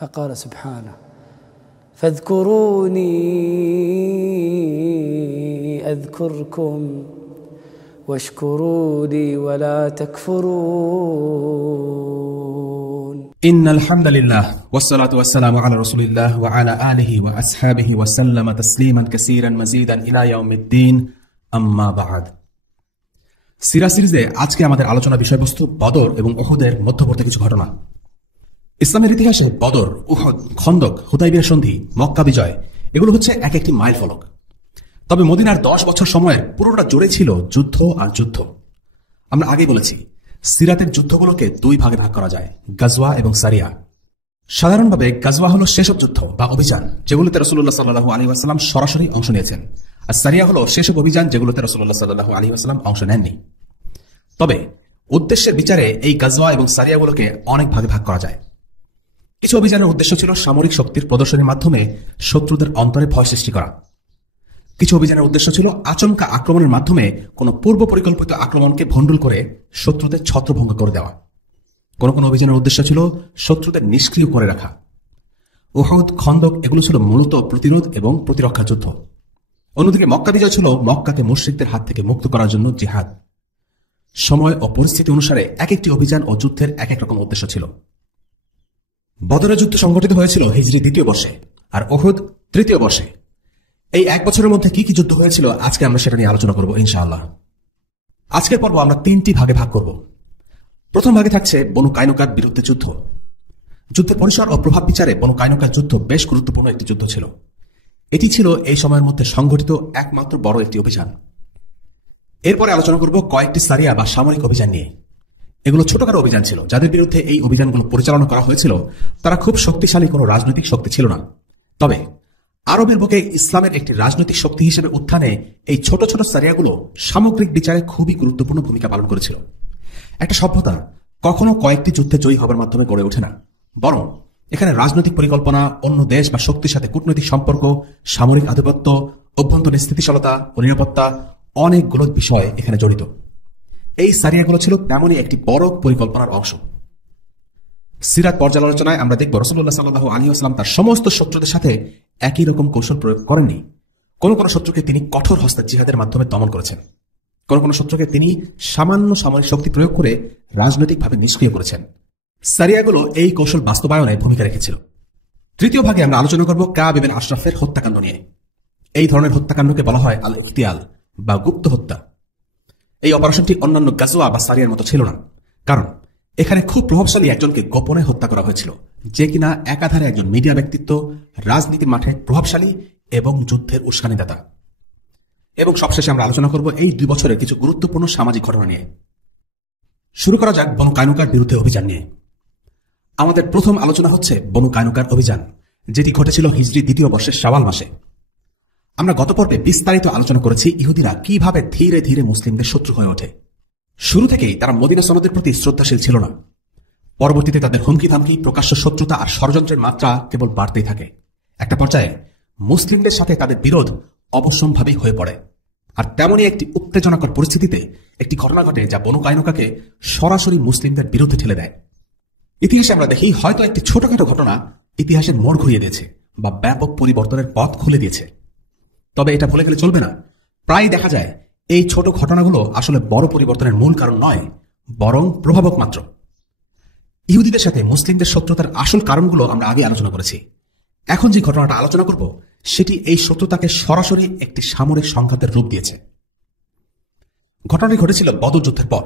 فقال سبحانه فاذكروني أذكركم واشكروا لي ولا تكفرون إن الحمد لله والصلاة والسلام على رسول الله وعلى آله وأصحابه وسلم تسليما كثيرا مزيدا إلى يوم الدين أما بعد সিরা সিরিজে আজকে আমাদের আলোচনা বিষয়বস্তু বদর এবং উহুদের মধ্যবর্তী কিছু ঘটনা। ইসলামের ইতিহাসে বদর, উহুদ, খন্দক, হুদাইবিয়া সন্ধি, মক্কা বিজয় এগুলো হচ্ছে এক একটি মাইল ফলক। তবে মদিনার 10 বছর সময়ের পুরোটা জুড়ে ছিল যুদ্ধ আর যুদ্ধ। আমরা আগেই বলেছি সিরাতের যুদ্ধগুলোকে দুই ভাগে ভাগ করা যায়, গাজওয়া এবং সারিয়া। সাধারণভাবে গাজওয়া হলো সেসব যুদ্ধ বা অভিযান যেগুলোতে রাসূলুল্লাহ সাল্লাল্লাহু আলাইহি ওয়াসাল্লাম সরাসরি অংশ নিয়েছেন, আর সারিয়া হলো সেসব অভিযান যেগুলোতে রাসূলুল্লাহ সাল্লাল্লাহু আলাইহি ওয়াসাল্লাম অংশ নেননি। তবে উদ্দেশ্যের বিচারে এই গাজওয়া এবং সারিয়াগুলোকে অনেক ভাগে ভাগ করা যায়। কিছু অভিযানের উদ্দেশ্য ছিল সামরিক শক্তির প্রদর্শনের মাধ্যমে শত্রুদের অন্তরে ভয় সৃষ্টি করা। কিছু অভিযানের উদ্দেশ্য ছিল আচমকা আক্রমণের মাধ্যমে কোনো পূর্ব পরিকল্পিত আক্রমণকে ভণ্ডুল করে শত্রুদের ছত্রভঙ্গ করে দেওয়া। কোন কোন অভিযানের উদ্দেশ্য ছিল শত্রুদের নিষ্ক্রিয় করে রাখা। উহুদ, খন্দক এগুলো ছিল মূলত প্রতিরোধ এবং প্রতিরক্ষা যুদ্ধ। অন্যদিকে মক্কা বিজয় ছিল মক্কাকে মুশরিকদের হাত থেকে মুক্ত করার জন্য জিহাদ। সময় ও পরিস্থিতি অনুসারে এক একটি অভিযান ও যুদ্ধের এক এক রকম উদ্দেশ্য ছিল। বদরের যুদ্ধ সংঘটিত হয়েছিল হিজরি 2য় বর্ষে আর উহুদ 3য় বর্ষে। এই এক বছরের মধ্যে কি কি যুদ্ধ হয়েছিল আজকে আমরা সেটা নিয়ে আলোচনা করব ইনশাআল্লাহ। আজকের পর্ব আমরা 3টি ভাগে ভাগ করব। প্রথম ভাগে থাকছে বনু কায়নুকার বিরুদ্ধে যুদ্ধ। যুদ্ধের পরিসর ও প্রভাব বিচারে বনু কায়নুকার যুদ্ধ বেশ গুরুত্বপূর্ণ একটি যুদ্ধ ছিল। এটি ছিল এই সময়ের মধ্যে সংঘটিত একমাত্র বড় একটি অভিযান। এরপরে আলোচনা করব কয়েকটি সারিয়া বা সামরিক অভিযান নিয়ে। এগুলো ছোটখাটো অভিযান ছিল, যাদের বিরুদ্ধে এই অভিযানগুলো পরিচালনা করা হয়েছিল তারা খুব শক্তিশালী কোনো রাজনৈতিক শক্তি ছিল না। তবে আরবের বুকে ইসলামের একটি রাজনৈতিক শক্তি হিসেবে উত্থানে এই ছোট ছোট সারিয়াগুলো সামগ্রিক বিচারে খুবই গুরুত্বপূর্ণ ভূমিকা পালন করেছিল। একটা সভ্যতা কখনো কয়েকটি যুদ্ধে জয়ী হবার মাধ্যমে গড়ে ওঠে না, বরং এখানে রাজনৈতিক পরিকল্পনা, অন্য দেশ বা শক্তির সাথে কূটনৈতিক সম্পর্ক, সামরিক আধিপত্য, অভ্যন্তরীণ স্থিতিশীলতা ও নিরাপত্তা অনেকগুলো বিষয় এখানে জড়িত। এই সারিয়াগুলো ছিল তেমনই একটি বড় পরিকল্পনার অংশ। সিরাত পর্যালোচনায় আমরা দেখব রাসূলুল্লাহ সাল্লাল্লাহু আলাইহি ওয়াসাল্লাম তার সমস্ত শত্রুদের সাথে একই রকম কৌশল প্রয়োগ করেননি। কোন কোন শত্রুকে তিনি কঠোর হস্তে জিহাদের মাধ্যমে দমন করেছেন, কোন কোন শত্রুকে তিনি সামান্য সামরিক শক্তি প্রয়োগ করে রাজনৈতিকভাবে নিষ্ক্রিয় করেছেন। সারিয়াগুলো এই কৌশল বাস্তবায়নে ভূমিকা রেখেছিল। তৃতীয় ভাগে আমরা আলোচনা করব কাব ইবনে আশরাফের হত্যাকাণ্ড নিয়ে। এই ধরনের হত্যাকাণ্ডকে বলা হয় আল ইগতিয়াল বা গুপ্ত হত্যা। এই অপারেশনটি অন্যান্য গাজওয়া বা সারিয়ার মতো ছিল না, কারণ এখানে খুব প্রভাবশালী একজনকে গোপনে হত্যা করা হয়েছিল, যে কিনা একাধারে একজন মিডিয়া ব্যক্তিত্ব, রাজনীতির মাঠে প্রভাবশালী এবং যুদ্ধের উস্কানিদাতা। এবং সবশেষে আমরা আলোচনা করব এই 2 বছরের কিছু গুরুত্বপূর্ণ সামাজিক ঘটনা নিয়ে। শুরু করা যাক বনু কায়নুকার বিরুদ্ধে অভিযান নিয়ে। আমাদের প্রথম আলোচনা হচ্ছে বনু কায়নুকার অভিযান, যেটি ঘটেছিল হিজরি 2য় বর্ষের শাওয়াল মাসে। আমরা গত পর্বে বিস্তারিত আলোচনা করেছি ইহুদিরা কিভাবে ধীরে ধীরে মুসলিমদের শত্রু হয়ে ওঠে। শুরু থেকেই তারা মদিনা সনদের প্রতি শ্রদ্ধাশীল ছিল না। পরবর্তীতে তাদের হুমকি ধামকি, প্রকাশ্য শত্রুতা আর ষড়যন্ত্রের মাত্রা কেবল বাড়তেই থাকে। একটা পর্যায়ে মুসলিমদের সাথে তাদের বিরোধ অবশ্যম্ভাবী হয়ে পড়ে। আর তেমনই একটি উত্তেজনাকর পরিস্থিতিতে একটি ঘটনা ঘটে যা বনু কায়নুকাকে সরাসরি মুসলিমদের বিরুদ্ধে ঠেলে দেয়। ইতিহাসে আমরা দেখি হয়তো একটি ছোটখাটো ঘটনা ইতিহাসের মোড় ঘুরিয়ে দিয়েছে বা ব্যাপক পরিবর্তনের পথ খুলে দিয়েছে। তবে এটা ভুলে গেলে চলবে না, প্রায় দেখা যায় এই ছোট ঘটনাগুলো আসলে বড় পরিবর্তনের মূল কারণ নয়, বরং প্রভাবক মাত্র। ইহুদিদের সাথে মুসলিমদের শত্রুতার আসল কারণগুলো আমরা আগে আলোচনা করেছি। এখন যে ঘটনাটা আলোচনা করব সেটি এই শত্রুতাকে সরাসরি একটি সামরিক সংঘাতের রূপ দিয়েছে। ঘটনাটি ঘটেছিল বদর যুদ্ধের পর।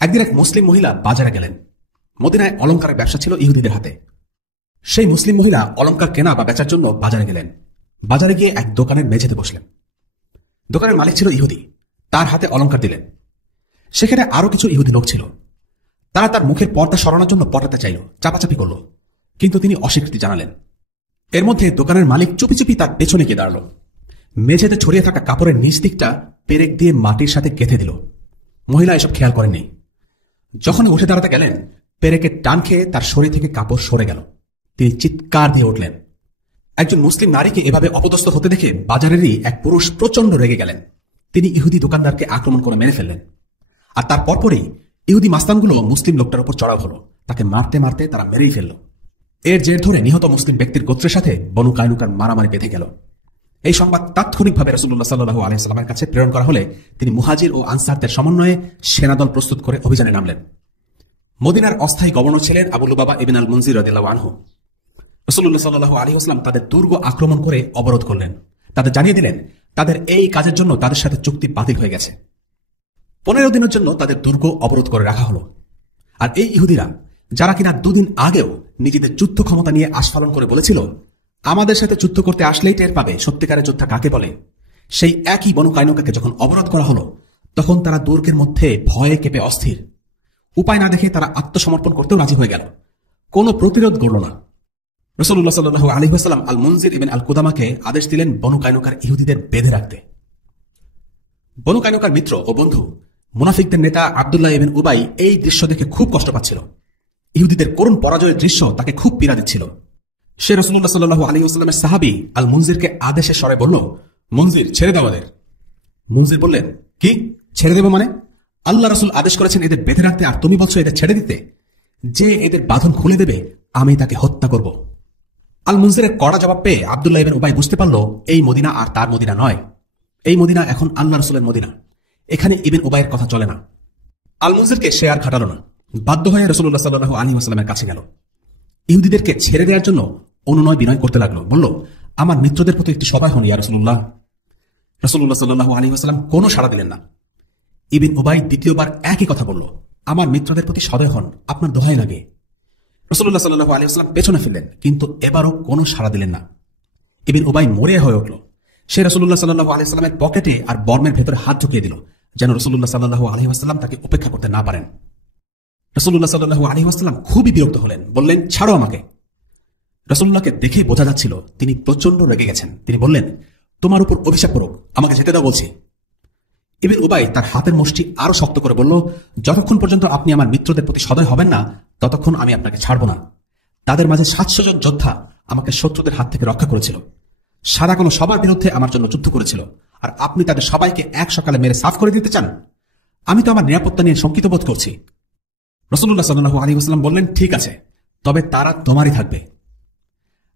একদিন এক মুসলিম মহিলা বাজারে গেলেন। মদিনায় অলংকারের ব্যবসা ছিল ইহুদিদের হাতে। সেই মুসলিম মহিলা অলংকার কেনা বা বেচার জন্য বাজারে গেলেন। বাজারে গিয়ে এক দোকানের মেঝেতে বসলেন। দোকানের মালিক ছিল ইহুদি, তার হাতে অলংকার দিলেন। সেখানে আরো কিছু ইহুদি লোক ছিল। তারা তার মুখের পর্দা সরানোর জন্য পটাতে চাইল, চাপাচাপি করল, কিন্তু তিনি অস্বীকৃতি জানালেন। এর মধ্যে দোকানের মালিক চুপি চুপি তার পেছনে গিয়ে দাঁড়ালো। মেঝেতে ছড়িয়ে থাকা কাপড়ের নিচ দিকটা পেরেক দিয়ে মাটির সাথে গেঁথে দিল। মহিলা এসব খেয়াল করেননি। যখন উঠে দাঁড়াতে গেলেন, পেরেকের টান খেয়ে তার শরীর থেকে কাপড় সরে গেল। তিনি চিৎকার দিয়ে উঠলেন। একজন মুসলিম নারীকে এভাবে অপদস্থ হতে দেখে বাজারেরই এক পুরুষ প্রচন্ড রেগে গেলেন। তিনি ইহুদি দোকানদারকে আক্রমণ করে মেরে ফেললেন। আর তার পরপরই ইহুদি মাস্তানগুলো মুসলিম লোকটার উপর চড়াও হলো। তাকে মারতে মারতে তারা মেরেই ফেলল। এর জের ধরে নিহত মুসলিম ব্যক্তির গোত্রের সাথে বনু কায়নুকার মারামারি বেঁধে গেল। এই সংবাদ তাৎক্ষণিকভাবে রাসূলুল্লাহ সাল্লাল্লাহু আলাইহি ওয়াসাল্লামের কাছে প্রেরণ করা হলে তিনি মুহাজির ও আনসারদের সমন্বয়ে সেনাদল প্রস্তুত করে অভিযানে নামলেন। মদিনার অস্থায়ী গভর্নর ছিলেন আবু লুবাবা ইবনে আল মুনজির রাদিয়াল্লাহু আনহু। রাসূলুল্লাহ সাল্লাল্লাহু আলাইহি ওয়াসাল্লাম তাদের দুর্গ আক্রমণ করে অবরোধ করলেন। তাদের জানিয়ে দিলেন তাদের এই কাজের জন্য তাদের সাথে চুক্তি বাতিল হয়ে গেছে। 15 দিনের জন্য তাদের দুর্গ অবরোধ করে রাখা হলো। আর এই ইহুদিরা, যারা কিনা 2 দিন আগেও নিজেদের যুদ্ধ ক্ষমতা নিয়ে আস্ফালন করে বলেছিল আমাদের সাথে যুদ্ধ করতে আসলেই টের পাবে সত্যিকারের যোদ্ধা কাকে বলে, সেই একই বনু কায়নুকাকে যখন অবরোধ করা হলো তখন তারা দুর্গের মধ্যে ভয়ে কেঁপে অস্থির। উপায় না দেখে তারা আত্মসমর্পণ করতেও রাজি হয়ে গেল, কোনো প্রতিরোধ গড়ল না। রাসূলুল্লাহ সাল্লাল্লাহু আলাইহি ওয়াসাল্লাম আল মুনজির ইবনে আল কুদামাকে আদেশ দিলেন বনু কায়নুকার ইহুদিদের বেঁধে রাখতে। বনু কায়নুকার মিত্র ও বন্ধু মুনাফিকদের নেতা আব্দুল্লাহ ইবনে উবাই এই দৃশ্য দেখে খুব কষ্ট পাচ্ছিল। ইহুদিদের করুণ পরাজয়ের দৃশ্য তাকে খুব পীড়া দিচ্ছিল। সে রাসূলুল্লাহ সাল্লাল্লাহু আলাইহি ওয়াসাল্লামের সাহাবী আল মুনজিরকে আদেশে স্বরে বলল, মুনজির, ছেড়ে দাও ওদের। মুনজির বললেন, কি ছেড়ে দেব মানে? আল্লাহ রাসূল আদেশ করেছেন এদের বেঁধে রাখতে, আর তুমি বলছো এদের ছেড়ে দিতে? যে এদের বাঁধন খুলে দেবে আমি তাকে হত্যা করব। আল মুনজিরের কড়া জবাব পেয়ে আব্দুল্লাহ ইবনে উবাই বুঝতে পারল এই মদিনা আর তার মদিনা নয়, এই মদিনা এখন আল্লাহ রাসূলের মদিনা, এখানে ইবনে উবাইয়ের কথা চলে না। আল মুনজিরকে সে আর খাটালো না, বাধ্য হয়ে রাসূলুল্লাহ সাল্লাল্লাহু আলাইহি ওয়াসাল্লামের কাছে গেল। ইহুদিদেরকে ছেড়ে দেওয়ার জন্য অনুনয় বিনয় করতে লাগলো। বলল, আমার মিত্রদের প্রতি একটু সদয় হন ইয়া রাসূলুল্লাহ। রাসূলুল্লাহ সাল্লাল্লাহু আলাইহি ওয়াসাল্লাম কোনো সাড়া দিলেন না। ইবনে উবাই দ্বিতীয়বার একই কথা বলল, আমার মিত্রদের প্রতি সদয় হন, আপনার দোহাই লাগে। রাসূলুল্লাহ সাল্লাল্লাহু আলাইহি ওয়াসাল্লাম পেছনে ফিরলেন, কিন্তু এবারও কোনো সাড়া দিলেন না। ইবনে উবাই মরিয়া হয়ে উঠল। সে রাসূলুল্লাহ সাল্লাল্লাহু আলাইহি ওয়াসাল্লামের পকেটে আর বর্মের ভেতরে হাত ঢুকিয়ে দিল, যেন রাসূলুল্লাহ সাল্লাল্লাহু আলাইহি ওয়াসাল্লাম তাকে উপেক্ষা করতে না পারেন। রাসূলুল্লাহ সাল্লাল্লাহু আলাইহি ওয়াসাল্লাম খুবই বিরক্ত হলেন, বললেন, ছাড়ো আমাকে। রাসূলুল্লাহকে দেখে বোঝা যাচ্ছিল তিনি প্রচন্ড রেগে গেছেন। তিনি বললেন, তোমার উপর অভিশাপ পড়ুক, আমাকে যেতে দাও বলছি। ইবনে উবাই তার হাতের মুষ্টি আরো শক্ত করে বলল, যতক্ষণ পর্যন্ত আপনি আমার মিত্রদের প্রতি সদয় হবেন না ততক্ষণ আমি আপনাকে ছাড়ব না। তাদের মাঝে 700 জন যোদ্ধা আমাকে শত্রুদের হাত থেকে রক্ষা করেছিল, সারা কোনো সবার বিরুদ্ধে আমার জন্য যুদ্ধ করেছিল, আর আপনি তাদের সবাইকে এক সকালে মেরে সাফ করে দিতে চান? আমি তো আমার নিরাপত্তা নিয়ে শঙ্কিত বোধ করছি। রাসূলুল্লাহ সাল্লাল্লাহু আলাইহি ওয়াসাল্লাম বললেন, ঠিক আছে, তবে তারা তোমারই থাকবে।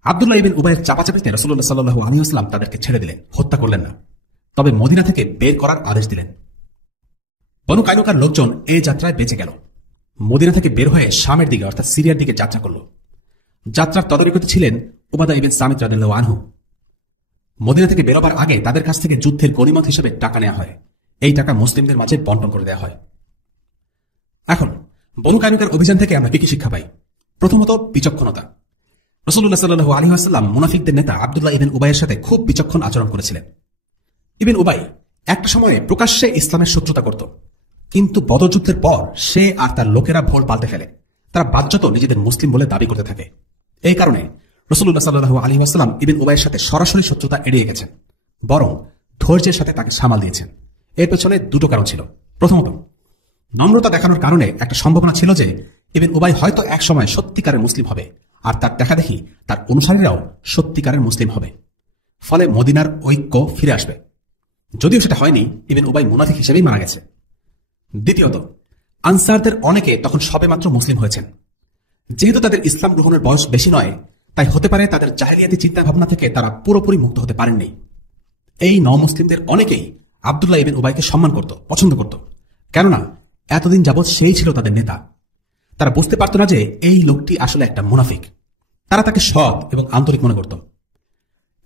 আব্দুল্লাহ ইবনে উবাইয়ের চাপাচাপিতে রাসূলুল্লাহ সাল্লাল্লাহু আলাইহি ওয়াসাল্লাম তাদেরকে ছেড়ে দিলেন, হত্যা করলেন না, তবে মদিনা থেকে বের করার আদেশ দিলেন। বনু কায়নুকার লোকজন এই যাত্রায় বেঁচে গেল। মদিনা থেকে বের হয়ে শামের দিকে অর্থাৎ সিরিয়ার দিকে যাত্রা করল। যাত্রার তদারকিতে ছিলেন উবাদা ইবনে সামিত রাদিয়াল্লাহু আনহু। মদিনা থেকে বেরোবার আগে তাদের কাছ থেকে যুদ্ধের গনিমত হিসেবে টাকা নেওয়া হয়, এই টাকা মুসলিমদের মাঝে বন্টন করে দেওয়া হয়। এখন বনু কায়নুকার অভিযান থেকে আমরা কি শিক্ষা পাই? প্রথমত, বিচক্ষণতা। রাসূলুল্লাহ সাল্লাল্লাহু আলাইহি ওয়াসাল্লাম মুনাফিকদের নেতা আব্দুল্লাহ ইবনে উবাইয়ের সাথে খুব বিচক্ষণ আচরণ করেছিলেন। ইবনে উবাই একটা সময়ে প্রকাশ্যে ইসলামের শত্রুতা করত, কিন্তু বদর যুদ্ধের পর সে আর তার লোকেরা ভোল পাল্টে ফেলে। তারা বাহ্যত নিজেদের মুসলিম বলে দাবি করতে থাকে। এই কারণে রাসূলুল্লাহ সাল্লাল্লাহু আলাইহি ওয়াসাল্লাম ইবনে উবাইয়ের সাথে সরাসরি শত্রুতা এড়িয়ে গেছেন, বরং ধৈর্যের সাথে তাকে সামাল দিয়েছেন। এর পেছনে দুটো কারণ ছিল। প্রথমত, নম্রতা দেখানোর কারণে একটা সম্ভাবনা ছিল যে ইবনে উবাই হয়তো এক সময় সত্যিকারের মুসলিম হবে, আর তার দেখা দেখি তার অনুসারীরাও সত্যিকারের মুসলিম হবে, ফলে মদিনার ঐক্য ফিরে আসবে। যদিও সেটা হয়নি, ইবনে উবাই মুনাফিক হিসেবেই মারা গেছে। দ্বিতীয়ত, আনসারদের অনেকে তখন সবেমাত্র মুসলিম হয়েছেন। যেহেতু তাদের ইসলাম গ্রহণের বয়স বেশি নয়, তাই হতে পারে তাদের জাহেলিয়াতি চিন্তা ভাবনা থেকে তারা পুরোপুরি মুক্ত হতে পারেননি। এই নমুসলিমদের অনেকেই আব্দুল্লাহ ইবনে উবাইকে সম্মান করত, পছন্দ করত, কেননা এতদিন যাবৎ সেই ছিল তাদের নেতা। তারা বুঝতে পারত না যে এই লোকটি আসলে একটা মুনাফিক। তারা তাকে সৎ এবং আন্তরিক মনে করত।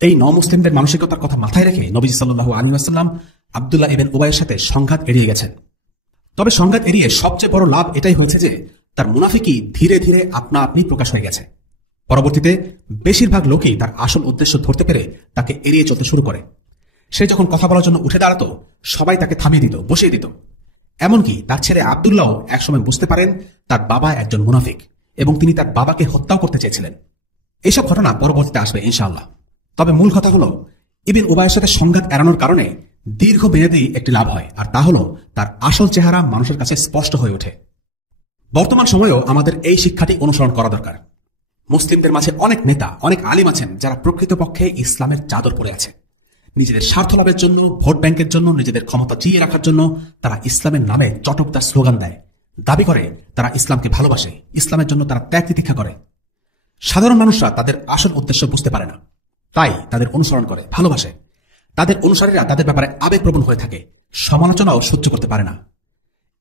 এই নমুসলিমদের মানসিকতার কথা মাথায় রেখে নবীজি সাল্লাল্লাহু আলাইহি ওয়াসাল্লাম আব্দুল্লাহ ইবনে উবাইয়ের সাথে সংঘাত এড়িয়ে গেছেন। তবে সংঘাত এড়িয়ে সবচেয়ে বড় লাভ এটাই হয়েছে যে তার মুনাফিকি ধীরে ধীরে আপনা আপনি প্রকাশ হয়ে গেছে। পরবর্তীতে বেশিরভাগ লোকই তার আসল উদ্দেশ্য ধরতে পেরে তাকে এড়িয়ে চলতে শুরু করে। সে যখন কথা বলার জন্য উঠে দাঁড়াতো, সবাই তাকে থামিয়ে দিত, বসিয়ে দিত। এমনকি তার ছেলে আব্দুল্লাহ একসময় বুঝতে পারেন তার বাবা একজন মুনাফিক এবং তিনি তার বাবাকে হত্যাও করতে চেয়েছিলেন। এসব ঘটনা পরবর্তীতে আসবে ইনশাআল্লাহ। তবে মূল কথা হলো, ইবনে উবাইয়ের সাথে সংঘাত এড়ানোর কারণে দীর্ঘমেয়াদী একটি লাভ হয়, আর তা হলো তার আসল চেহারা মানুষের কাছে স্পষ্ট হয়ে ওঠে। বর্তমান সময়েও আমাদের এই শিক্ষাটি অনুসরণ করা দরকার। মুসলিমদের মাঝে অনেক নেতা, অনেক আলিম আছেন যারা প্রকৃতপক্ষে ইসলামের চাদর পরে আছে। নিজেদের স্বার্থ লাভের জন্য, ভোট ব্যাংকের জন্য, নিজেদের ক্ষমতা জিয়ে রাখার জন্য তারা ইসলামের নামে চটকদার স্লোগান দেয়, দাবি করে তারা ইসলামকে ভালোবাসে, ইসলামের জন্য তারা ত্যাগ তিতিক্ষা করে। সাধারণ মানুষরা তাদের আসল উদ্দেশ্য বুঝতে পারে না, তাই তাদের অনুসরণ করে, ভালোবাসে। তাদের অনুসারীরা তাদের ব্যাপারে আবেগপ্রবণ হয়ে থাকে, সমালোচনাও সহ্য করতে পারে না।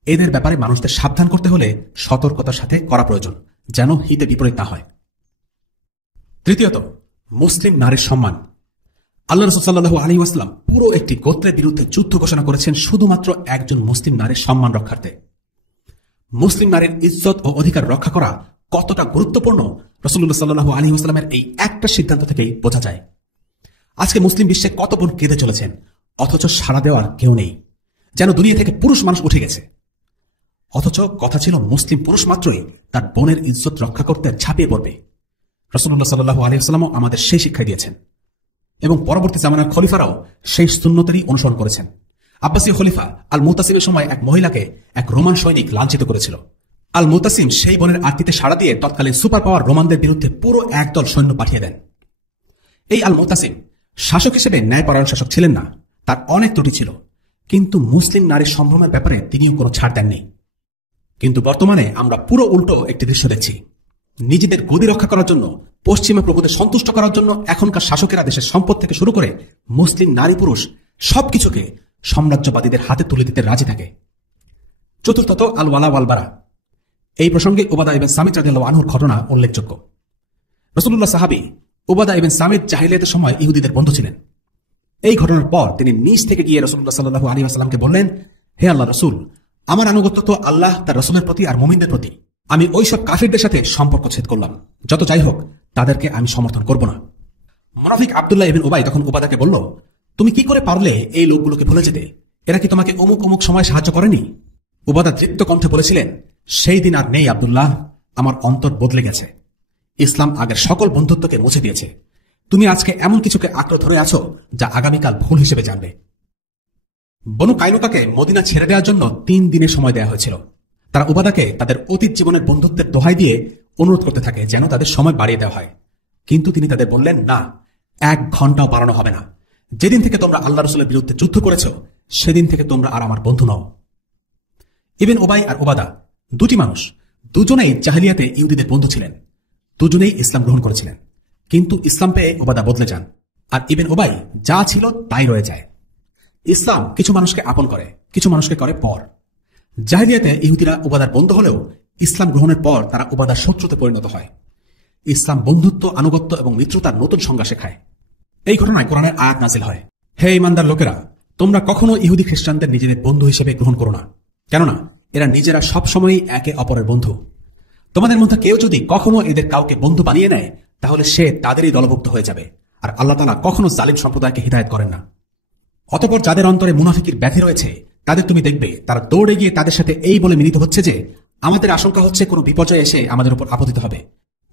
এদের ব্যাপারে মানুষদের সাবধান করতে হলে সতর্কতার সাথে করা প্রয়োজন, যেন হিতে বিপরীত না হয়। তৃতীয়ত, মুসলিম নারীর সম্মান। আল্লাহ রাসূল সাল্লাল্লাহু আলাইহি ওয়াসাল্লাম পুরো একটি গোত্রের বিরুদ্ধে যুদ্ধ ঘোষণা করেছেন শুধুমাত্র একজন মুসলিম নারীর সম্মান রক্ষার্থে। মুসলিম নারীর ইজ্জত ও অধিকার রক্ষা করা কতটা গুরুত্বপূর্ণ রাসূলুল্লাহ সাল্লাল্লাহু আলাইহি ওয়াসাল্লামের এই একটা সিদ্ধান্ত থেকেই বোঝা যায়। আজকে মুসলিম বিশ্বে কত বোন কেঁদে চলেছেন, অথচ সাড়া দেওয়ার কেউ নেই, যেন দুনিয়া থেকে পুরুষ মানুষ উঠে গেছে। অথচ কথা ছিল মুসলিম পুরুষ মাত্রই তার বোনের ইজ্জত রক্ষা করতে ঝাঁপিয়ে পড়বে। রাসূলুল্লাহ সাল্লাল্লাহু আলাইহি ওয়াসাল্লামও আমাদের সেই শিক্ষা দিয়েছেন এবং পরবর্তী জামানার খলিফারাও সেই সুন্নতেরই অনুসরণ করেছেন। আব্বাসীয় খলিফা আল মুতাসিমের সময় এক মহিলাকে এক রোমান সৈনিক লাঞ্ছিত করেছিল। আল মুতাসিম সেই বোনের আরতিতে সাড়া দিয়ে তৎকালীন সুপার পাওয়ার রোমানদের বিরুদ্ধে পুরো একদল সৈন্য পাঠিয়ে দেন। এই আল মুতাসিম শাসক হিসেবে ন্যায়পরায়ণ শাসক ছিলেন না, তার অনেক ত্রুটি ছিল, কিন্তু মুসলিম নারীর সম্ভ্রমের ব্যাপারে তিনিও কোনো ছাড় দেননি। কিন্তু বর্তমানে আমরা পুরো উল্টো একটি দৃশ্য দেখছি। নিজেদের গদি রক্ষা করার জন্য, পশ্চিমা প্রভুদের সন্তুষ্ট করার জন্য এখনকার শাসকেরা দেশের সম্পদ থেকে শুরু করে মুসলিম নারী পুরুষ সবকিছুকে সাম্রাজ্যবাদীদের হাতে তুলে দিতে রাজি থাকে। চতুর্থত, আল ওয়ালা ওয়াল বারা। এই প্রসঙ্গে উবাদা ইবনে সামিত রাদিয়াল্লাহু আনহুর ঘটনা উল্লেখযোগ্য। রাসূলুল্লাহ সাহাবী উবাদা ইবনে সামিত জাহিলিয়াতের সময় ইহুদিদের বন্ধু ছিলেন। এই ঘটনার পর তিনি নিজ থেকে গিয়ে রাসূলুল্লাহ সাল্লাল্লাহু আলাইহি ওয়াসাল্লামকে বললেন, হে আল্লাহ রাসূল, আমার আনুগত্য তো আল্লাহ তার রাসূলের প্রতি আর মুমিনদের প্রতি। আমি ওইসব কাফিরদের সাথে সম্পর্ক ছেদ করলাম, যত যাই হোক তাদেরকে আমি সমর্থন করব না। মুনাফিক আব্দুল্লাহ ইবনে উবাই তখন উবাদাকে বলল, তুমি কি করে পারলে এই লোকগুলোকে ভুলে যেতে? এরা কি তোমাকে অমুক অমুক সময় সাহায্য করেনি? উবাদা তৃপ্ত কণ্ঠে বলেছিলেন, সেই দিন আর নেই আব্দুল্লাহ, আমার অন্তর বদলে গেছে। ইসলাম আগের সকল বন্ধুত্বকে মুছে দিয়েছে। তুমি আজকে এমন কিছুকে আঁকড়ে ধরে আছো যা আগামীকাল ভুল হিসেবে জানবে। বনু কাইনুকাকে মদিনা ছেড়ে দেওয়ার জন্য 3 দিনের সময় দেওয়া হয়েছিল। তারা উবাদাকে তাদের অতীত জীবনের বন্ধুত্বের দোহাই দিয়ে অনুরোধ করতে থাকে যেন তাদের সময় বাড়িয়ে দেওয়া হয়, কিন্তু তিনি তাদের বললেন, না, 1 ঘন্টাও বাড়ানো হবে না। যেদিন থেকে তোমরা আল্লাহ রাসূলের বিরুদ্ধে যুদ্ধ করেছ, সেদিন থেকে তোমরা আর আমার বন্ধু নও। ইবনে উবাই আর উবাদা দুটি মানুষ, দুজনেই জাহিলিয়াতে ইহুদিদের বন্ধু ছিলেন, দুজনেই ইসলাম গ্রহণ করেছিলেন, কিন্তু ইসলাম পেয়ে উবাদা বদলে যান, আর ইবনে উবাই যা ছিল তাই রয়ে যায়। ইসলাম কিছু মানুষকে আপন করে, কিছু মানুষকে করে পর। জাহিলিয়াতে ইহুদিরা উবাদার বন্ধু হলেও ইসলাম গ্রহণের পর তারা উবাদার শত্রুতে পরিণত হয়। ইসলাম বন্ধুত্ব, আনুগত্য এবং মিত্রতার নতুন সংজ্ঞা শেখায়। এই ঘটনায় কোরআনের আয়াত নাজিল হয়, হে ঈমানদার লোকেরা, তোমরা কখনো ইহুদি খ্রিস্টানদের নিজেদের বন্ধু হিসেবে গ্রহণ করো না, কেননা এরা নিজেরা সবসময়ই একে অপরের বন্ধু। তোমাদের মধ্যে কেউ যদি কখনো এদের কাউকে বন্ধু বানিয়ে নেয়, তাহলে সে তাদেরই দলভুক্ত হয়ে যাবে, আর আল্লাহ তাআলা কখনো জালিম সম্প্রদায়কে হিদায়াত করেন না। অতঃপর যাদের অন্তরে মুনাফিকির ব্যাধি রয়েছে, তাদের তুমি দেখবে তারা দৌড়ে গিয়ে তাদের সাথে এই বলে মিলিত হচ্ছে যে, আমাদের আশঙ্কা হচ্ছে কোনো বিপর্যয় এসে আমাদের উপর আপতিত হবে।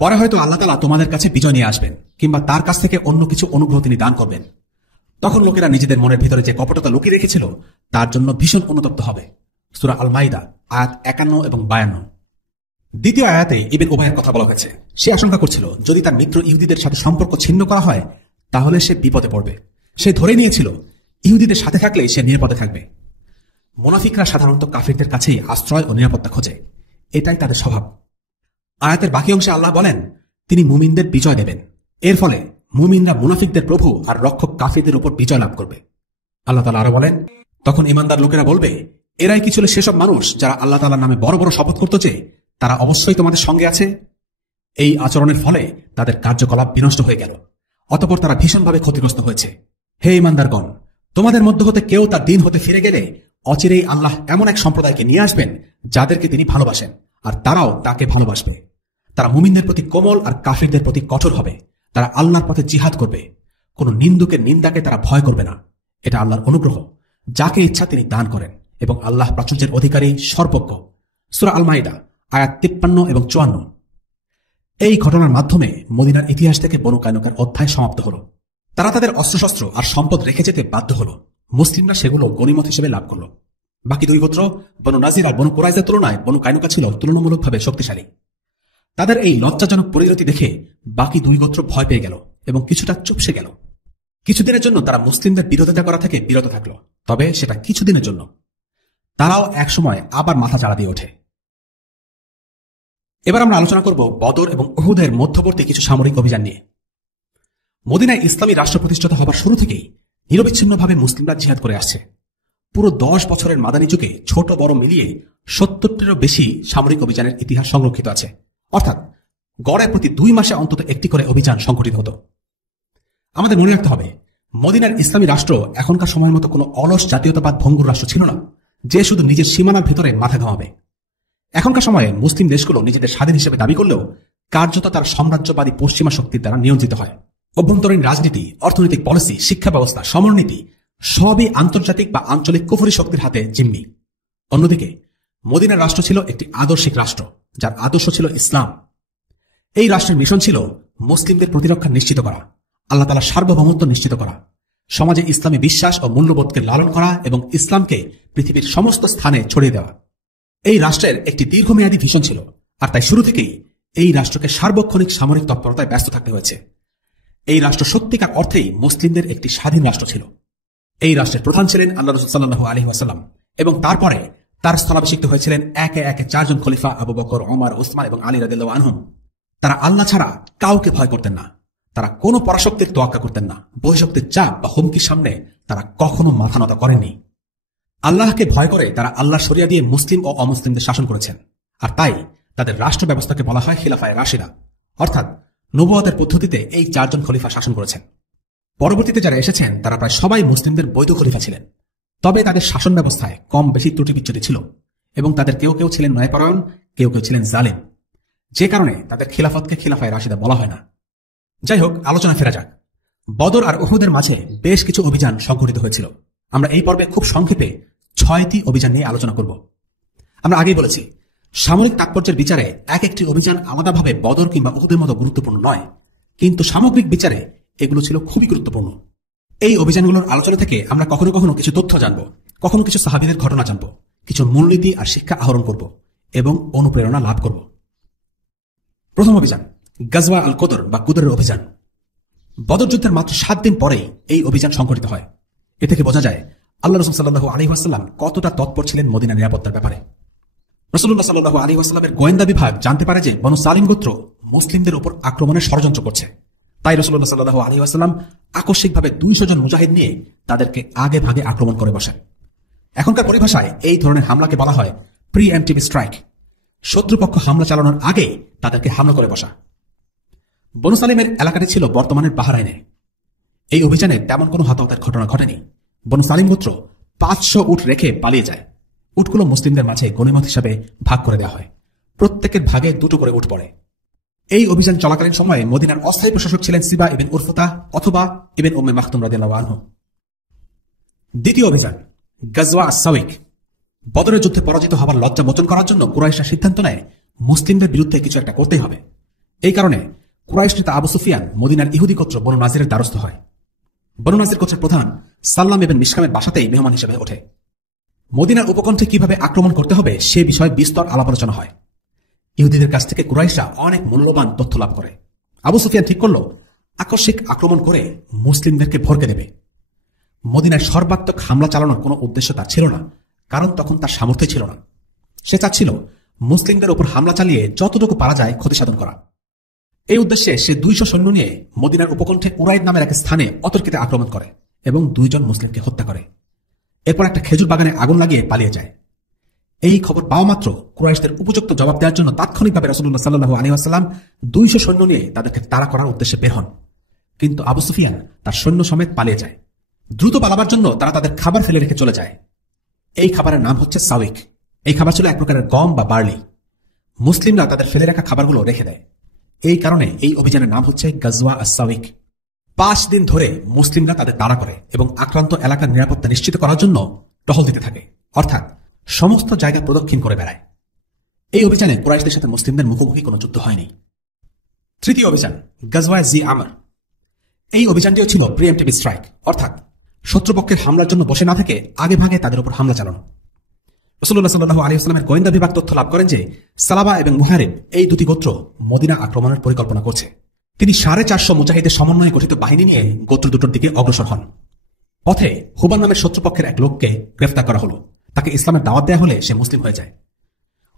পরে হয়তো আল্লাহ তাআলা তোমাদের কাছে বিজয় নিয়ে আসবেন, কিংবা তার কাছ থেকে অন্য কিছু অনুগ্রহ তিনি দান করবেন। তখন লোকেরা নিজেদের মনের ভিতরে যে কপটতা লুকিয়ে রেখেছিল তার জন্য ভীষণ অনুতপ্ত হবে। সূরা আল মাইদা আয়াত 51 এবং 52। দ্বিতীয় আয়াতে ইবনে উবাইয়ের কথা বলা হয়েছে। সে আশঙ্কা করছিল যদি তার মিত্র ইহুদিদের সাথে সম্পর্ক ছিন্ন করা হয় তাহলে সে বিপদে পড়বে। সে ধরে নিয়েছিল ইহুদিদের সাথে থাকলে সে নিরাপদে থাকবে। মুনাফিকরা সাধারণত কাফিরদের কাছেই আশ্রয় ও নিরাপত্তা খোঁজে, এটাই তাদের স্বভাব। আয়াতের বাকি অংশে আল্লাহ বলেন, তিনি মুমিনদের বিজয় দেবেন। এর ফলে মুমিনরা মুনাফিকদের প্রভু আর রক্ষক কাফিরদের উপর বিজয় লাভ করবে। আল্লাহ তাআলা আরো বলেন, তখন ঈমানদার লোকেরা বলবে, এরাই কি ছিল সেসব মানুষ যারা আল্লাহ তাআলার নামে বড় বড় শপথ করত যে তারা অবশ্যই তোমাদের সঙ্গে আছে? এই আচরণের ফলে তাদের কার্যকলাপ বিনষ্ট হয়ে গেল, অতঃপর তারা ভীষণভাবে ক্ষতিগ্রস্ত হয়েছে। হে ঈমানদারগণ, তোমাদের মধ্য হতে কেউ তার দিন হতে ফিরে গেলে অচিরেই আল্লাহ এমন এক সম্প্রদায়কে নিয়ে আসবেন যাদেরকে তিনি ভালোবাসেন, আর তারাও তাকে ভালোবাসবে। তারা মুমিনদের প্রতি কোমল আর কাফিরদের প্রতি কঠোর হবে। তারা আল্লাহর পথে জিহাদ করবে, কোন নিন্দুকের নিন্দাকে তারা ভয় করবে না। এটা আল্লাহর অনুগ্রহ, যাকে ইচ্ছা তিনি দান করেন, এবং আল্লাহ প্রাচুর্যের অধিকারী, সর্বজ্ঞ। সূরা আল মাইদা আয়াত 53 এবং 54। এই ঘটনার মাধ্যমে মদিনার ইতিহাস থেকে বনু কায়নুকার অধ্যায় সমাপ্ত হল। তারা তাদের অস্ত্রশস্ত্র আর সম্পদ রেখে যেতে বাধ্য হল। মুসলিমরা সেগুলো গনিমত হিসেবে লাভ করল। বাকি দুই গোত্র বনু নাজির আর বনু কুরাইজার তুলনায় বনু কায়নুকা ছিল তুলনামূলকভাবে শক্তিশালী। তাদের এই লজ্জাজনক পরিণতি দেখে বাকি দুই গোত্র ভয় পেয়ে গেল এবং কিছুটা চুপসে গেল। কিছুদিনের জন্য তারা মুসলিমদের বিরোধিতা করা থেকে বিরত থাকল, তবে সেটা কিছুদিনের জন্য। তারাও একসময় আবার মাথা চাড়া দিয়ে ওঠে। এবার আমরা আলোচনা করব বদর এবং উহুদের মধ্যবর্তী কিছু সামরিক অভিযান নিয়ে। মদিনায় ইসলামী রাষ্ট্র প্রতিষ্ঠিত হবার শুরু থেকেই নিরবিচ্ছিন্নভাবে মুসলিমরা জিহাদ করে আসছে। পুরো 10 বছরের মাদানী যুগে ছোট বড় মিলিয়ে 70টিরও বেশি সামরিক অভিযানের ইতিহাস সংরক্ষিত আছে। অর্থাৎ গড়ে প্রতি 2 মাসে অন্তত একটি করে অভিযান সংঘটিত হতো। আমাদের মনে রাখতে হবে, মদিনার ইসলামী রাষ্ট্র এখনকার সময়ের মতো কোনো অলস জাতীয়তাবাদ ভঙ্গুর রাষ্ট্র ছিল না, যে শুধু নিজের সীমানার ভিতরে মাথা ঘামাবে। এখনকার সময়ে মুসলিম দেশগুলো নিজেদের স্বাধীন হিসেবে দাবি করলেও কার্যত তার সাম্রাজ্যবাদী পশ্চিমা শক্তির দ্বারা নিয়ন্ত্রিত হয়। অভ্যন্তরীণ রাজনীতি, অর্থনৈতিক পলিসি, শিক্ষা ব্যবস্থা, সমরনীতি সবই আন্তর্জাতিক বা আঞ্চলিক কুফরি শক্তির হাতে জিম্মি। অন্যদিকে মদিনার রাষ্ট্র ছিল একটি আদর্শিক রাষ্ট্র, যার আদর্শ ছিল ইসলাম। এই রাষ্ট্রের মিশন ছিল মুসলিমদের প্রতিরক্ষা নিশ্চিত করা, আল্লাহ তাআলার সার্বভৌমত্ব নিশ্চিত করা, সমাজে ইসলামী বিশ্বাস ও মূল্যবোধকে লালন করা এবং ইসলামকে পৃথিবীর সমস্ত স্থানে ছড়িয়ে দেওয়া। এই রাষ্ট্রের একটি দীর্ঘমেয়াদী ভিশন ছিল, আর তাই শুরু থেকেই এই রাষ্ট্রকে সার্বক্ষণিক সামরিক তৎপরতায় ব্যস্ত থাকতে হয়েছে। এই রাষ্ট্র সত্যিকার অর্থেই মুসলিমদের একটি স্বাধীন রাষ্ট্র ছিল। এই রাষ্ট্রের প্রধান ছিলেন আল্লাহ রাসূল সাল্লাল্লাহু আলাইহি ওয়াসাল্লাম, এবং তারপরে তার স্থলাভিষিক্ত হয়েছিলেন একে একে 4 জন খলিফা আবু বকর, ওমর, ওসমান এবং আলী রাদিয়াল্লাহু আনহুম। তারা আল্লাহ ছাড়া কাউকে ভয় করতেন না, তারা কোনো পরাশক্তির তোয়াক্কা করতেন না, বহিঃশক্তির চাপ বা হুমকির সামনে তারা কখনো মাথা নত করেননি। আল্লাহকে ভয় করে তারা আল্লাহর শরিয়া দিয়ে মুসলিম ও অমুসলিমদের শাসন করেছেন, আর তাই তাদের রাষ্ট্র ব্যবস্থাকে বলা হয় খিলাফায়ে রাশিদা, অর্থাৎ নবুয়তের পদ্ধতিতে এই 4 জন খলিফা শাসন করেছেন। পরবর্তীতে যারা এসেছেন তারা প্রায় সবাই মুসলিমদের বৈধ খলিফা ছিলেন, তবে তাদের শাসন ব্যবস্থায় কম বেশি ত্রুটি বিচ্যুতি ছিল এবং তাদের কেউ কেউ ছিলেন ন্যায়পরায়ণ, কেউ কেউ ছিলেন জালেম, যে কারণে তাদের খিলাফতকে খিলাফায়ে রাশিদা বলা হয় না। যাই হোক, আলোচনা ফেরা যাক। বদর আর উহুদের মাঝে বেশ কিছু অভিযান সংঘটিত হয়েছিল। আমরা এই পর্বে খুব সংক্ষেপে 6টি অভিযান নিয়ে আলোচনা করব। আমরা আগেই বলেছি, সামরিক তাৎপর্যের বিচারে এক একটি অভিযান আলাদাভাবে বদর কিংবা উহুদের মতো গুরুত্বপূর্ণ নয়, কিন্তু সামগ্রিক বিচারে এগুলো ছিল খুবই গুরুত্বপূর্ণ। এই অভিযানগুলোর আলোচনা থেকে আমরা কখনো কখনো কিছু তথ্য জানব, কখনো কিছু সাহাবীদের ঘটনা জানব, কিছু মূলনীতি আর শিক্ষা আহরণ করব এবং অনুপ্রেরণা লাভ করব। প্রথম অভিযান গাজওয়া আল কদর বা কুদরের অভিযান। বদর যুদ্ধের মাত্র 7 দিন পরেই এই অভিযান সংঘটিত হয়। এ থেকে বোঝা যায় আল্লাহ রাসূল সাল্লাল্লাহু আলাইহি ওয়াসাল্লাম কতটা তৎপর ছিলেন মদিনার নিরাপত্তার ব্যাপারে। রাসূলুল্লাহ সাল্লাল্লাহু আলাইহি ওয়াসাল্লামের গোয়েন্দা বিভাগ জানতে পারে যে বনু সালিম গোত্র মুসলিমদের উপর আক্রমণের ষড়যন্ত্র করছে। তাই রাসূলুল্লাহ সাল্লাল্লাহু আলাইহি ওয়াসাল্লাম আকস্মিকভাবে 200 জন মুজাহিদ নিয়ে তাদেরকে আগে ভাগে আক্রমণ করে বসেন। এখনকার পরিভাষায় এই ধরনের হামলাকে বলা হয় প্রিএম্পটিভ স্ট্রাইক। শত্রুপক্ষ হামলা চালানোর আগে তাদেরকে হামলা করে বসা। বনু সালিমের এলাকাটি ছিল বর্তমানের বাহরাইনে। এই অভিযানে তেমন কোনো হতাহতের ঘটনা ঘটেনি। বনু সালিম গোত্র 500 উট রেখে পালিয়ে যায়। উটগুলো মুসলিমদের মাঝে গনিমত হিসাবে ভাগ করে দেওয়া হয়। প্রত্যেকের ভাগে 2টো করে উট পড়ে। এই অভিযান চলাকালীন সময়ে মদিনার অস্থায়ী প্রশাসক ছিলেন সিবা ইবন উরফুতা অথবা ইবন উম্মে মাখতুম রাদিয়াল্লাহু আনহু। দ্বিতীয় অভিযান গাজওয়া আস-সাওয়িক। বদরের যুদ্ধে পরাজিত হবার লজ্জা মোচন করার জন্য কুরাইশরা সিদ্ধান্ত নেয় মুসলিমদের বিরুদ্ধে কিছু একটা করতেই হবে। এই কারণে কুরাইশ নেতা আবু সুফিয়ান মদিনার ইহুদি গোত্র বনু নাজিরের দ্বারস্থ হয়। বনু নাজির গোত্রের প্রধান সাল্লাম ইবন মিশকামের বাসাতেই মেহমান হিসেবে ওঠে। মদিনার উপকণ্ঠে কিভাবে আক্রমণ করতে হবে সে বিষয়ে বিস্তর আলাপ আলোচনা হয়। ইহুদিদের কাছ থেকে কুরাইশরা অনেক মূল্যবান তথ্য লাভ করে। আবু সুফিয়ান ঠিক করল আকস্মিক আক্রমণ করে মুসলিমদেরকে ভরকে দেবে। মদিনায় সর্বাত্মক হামলা চালানোর কোনো উদ্দেশ্য তার ছিল না, কারণ তখন তার সামর্থ্য ছিল না। সে চাচ্ছিল মুসলিমদের উপর হামলা চালিয়ে যতটুকু পারা যায় ক্ষতি সাধন করা। এই উদ্দেশ্যে সে 200 সৈন্য নিয়ে মদিনার উপকণ্ঠে উরাইদ নামের এক স্থানে অতর্কিতে আক্রমণ করে এবং 2 জন মুসলিমকে হত্যা করে। এরপর একটা খেজুর বাগানে আগুন লাগিয়ে পালিয়ে যায়। এই খবর পাওয়া মাত্র কুরাইশদের উপযুক্ত জবাব দেওয়ার জন্য তাৎক্ষণিকভাবে রাসূলুল্লাহ সাল্লাল্লাহু আলাইহি ওয়াসাল্লাম 200 সৈন্য নিয়ে তাদেরকে তাড়া করার উদ্দেশ্যে বের হন। কিন্তু আবু সুফিয়ান তার সৈন্য সমেত পালিয়ে যায়। দ্রুত পালাবার জন্য তারা তাদের খাবার ফেলে রেখে চলে যায়। এই খাবারের নাম হচ্ছে সাওয়িক। এই খাবার ছিল এক প্রকারের গম বা বার্লি। মুসলিমরা তাদের ফেলে রাখা খাবারগুলো রেখে দেয়। এই কারণে এই অভিযানের নাম হচ্ছে গাজওয়া আস-সাওয়িক। 5 দিন ধরে মুসলিমরা তাদের তাড়া করে এবং আক্রান্ত এলাকার নিরাপত্তা নিশ্চিত করার জন্য টহল দিতে থাকে, অর্থাৎ সমস্ত জায়গা প্রদক্ষিণ করে বেড়ায়। এই অভিযানে কুরাইশদের সাথে মুসলিমদের মুখোমুখি কোনো যুদ্ধ হয়নি। তৃতীয় অভিযান গাজওয়ায়ে জি আমর। এই অভিযানটিও ছিল প্রিএম্পটিভ স্ট্রাইক, অর্থাৎ শত্রুপক্ষের হামলার জন্য বসে না থেকে আগে ভাগে তাদের উপর হামলা চালানো। রাসূলুল্লাহ সাল্লাল্লাহু আলাইহি ওয়াসাল্লামের গোয়েন্দা বিভাগ তথ্য লাভ করেন যে সালাবা এবং মুহারিব এই 2টি গোত্র মদিনা আক্রমণের পরিকল্পনা করছে। তিনি 450 মুজাহিদের সমন্বয়ে গঠিত বাহিনী নিয়ে গোত্র দুটোর দিকে অগ্রসর হন। পথে হুবান নামের শত্রুপক্ষের এক লোককে গ্রেফতার করা হলো। তাকে ইসলামের দাওয়াত দেওয়া হলে সে মুসলিম হয়ে যায়।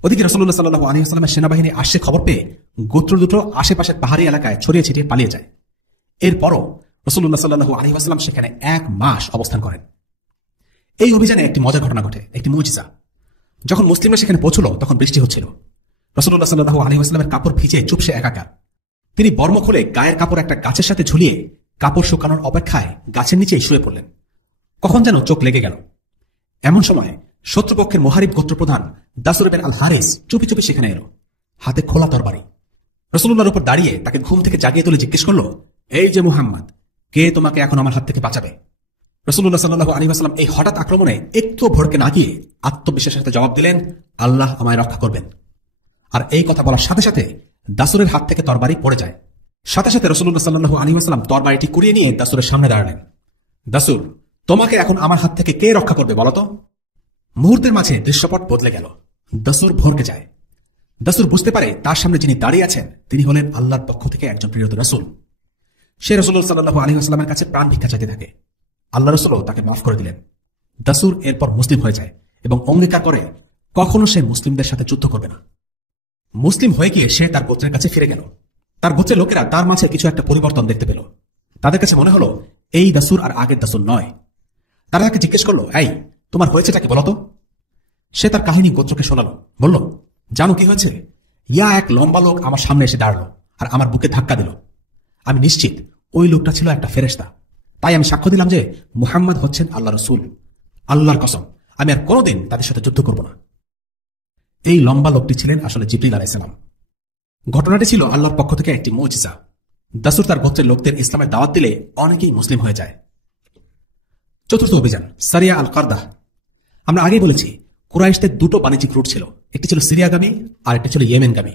ওদিকে রাসূলুল্লাহ সাল্লাল্লাহু আলাইহি ওয়াসাল্লামের সেনাবাহিনী আসছে খবর পেয়ে গোত্র দুটো আশেপাশের পাহাড়ি এলাকায় ছড়িয়ে ছিটিয়ে পালিয়ে যায়। এরপরও রাসূলুল্লাহ সাল্লাল্লাহু আলাইহি ওয়াসাল্লাম সেখানে 1 মাস অবস্থান করেন। এই অভিযানে একটি মজার ঘটনা ঘটে, একটি মুজিজা। যখন মুসলিমরা সেখানে পৌঁছল তখন বৃষ্টি হচ্ছিল। রাসূলুল্লাহ সাল্লাল্লাহু আলাইহি ওয়াসাল্লামের কাপড় ভিজে চুপসে একাকার। তিনি বর্ম খুলে গায়ের কাপড় একটা গাছের সাথে ঝুলিয়ে কাপড় শুকানোর অপেক্ষায় গাছের নিচেই শুয়ে পড়লেন। কখন যেন চোখ লেগে গেল। এমন সময় শত্রুপক্ষের মুহারিব গোত্রপ্রধান দাসুর বিন আল হারিস চুপি চুপি সেখানে এলো, হাতে খোলা তরবারি। রাসূলুল্লাহর উপর দাঁড়িয়ে তাকে ঘুম থেকে জাগিয়ে তুলে জিজ্ঞেস করল, এই যে মুহাম্মদ, কে তোমাকে এখন আমার হাত থেকে বাঁচাবে? রাসূলুল্লাহ সাল্লাল্লাহু আলাইহি ওয়াসাল্লাম এই হঠাৎ আক্রমণে একটু ভড়কে না গিয়ে আত্মবিশ্বাসের সাথে জবাব দিলেন, আল্লাহ আমায় রক্ষা করবেন। আর এই কথা বলার সাথে সাথে দাসুরের হাত থেকে তরবারি পড়ে যায়। সাথে সাথে রাসূলুল্লাহ সাল্লাল্লাহু আলাইহি ওয়াসাল্লাম তরবারিটি কুড়িয়ে নিয়ে দাসুরের সামনে দাঁড়ালেন। দাসুর, তোমাকে এখন আমার হাত থেকে কে রক্ষা করবে বলো তো? মুহূর্তের মাঝে দৃশ্যপট বদলে গেল। দাসুর ভরকে যায়। দাসুর বুঝতে পারে তার সামনে যিনি দাঁড়িয়ে আছেন তিনি হলেন আল্লাহর পক্ষ থেকে একজন প্রিয় রাসূল। সে রাসূলুল্লাহ সাল্লাল্লাহু আলাইহি ওয়াসাল্লামের কাছে প্রাণ ভিক্ষা চাইতে থাকে। আল্লাহ রাসূলও তাকে মাফ করে দিলেন। দাসুর এরপর মুসলিম হয়ে যায় এবং অঙ্গীকার করে কখনো সে মুসলিমদের সাথে যুদ্ধ করবে না। মুসলিম হয়ে গিয়ে সে তার গোত্রের কাছে ফিরে গেল। তার গোত্রের লোকেরা তার মাঝে কিছু একটা পরিবর্তন দেখতে পেল। তাদের কাছে মনে হলো এই দাসুর আর আগের দাসুর নয়। তারা তাকে জিজ্ঞেস করলো, এই তোমার হয়েছেটা কি বলতো? সে তার কাহিনী গোত্রকে শোনালো। বলল, জানো কি হয়েছে? ইয়া এক লম্বা লোক আমার সামনে এসে দাঁড়ালো আর আমার বুকে ধাক্কা দিল। আমি নিশ্চিত ওই লোকটা ছিল একটা ফেরেশতা। তাই আমি সাক্ষ্য দিলাম যে মুহাম্মদ হচ্ছেন আল্লাহ রসুল। আল্লাহর কসম, আমি আর কোনোদিন তাদের সাথে যুদ্ধ করব না। এই লম্বা লোকটি ছিলেন আসলে জিবরিল আলাইহিস সালাম। ঘটনাটি ছিল আল্লাহর পক্ষ থেকে একটি মুজিজা। দাসুর তার গোত্রের লোকদের ইসলামের দাওয়াত দিলে অনেকেই মুসলিম হয়ে যায়। চতুর্থ অভিযান, সারিয়া আল কারদাহ। আমরা আগেই বলেছি কুরাইশদের দুটো বাণিজ্যিক রুট ছিল, একটি ছিল সিরিয়াগামী আর একটি ছিল ইয়েমেনগামী।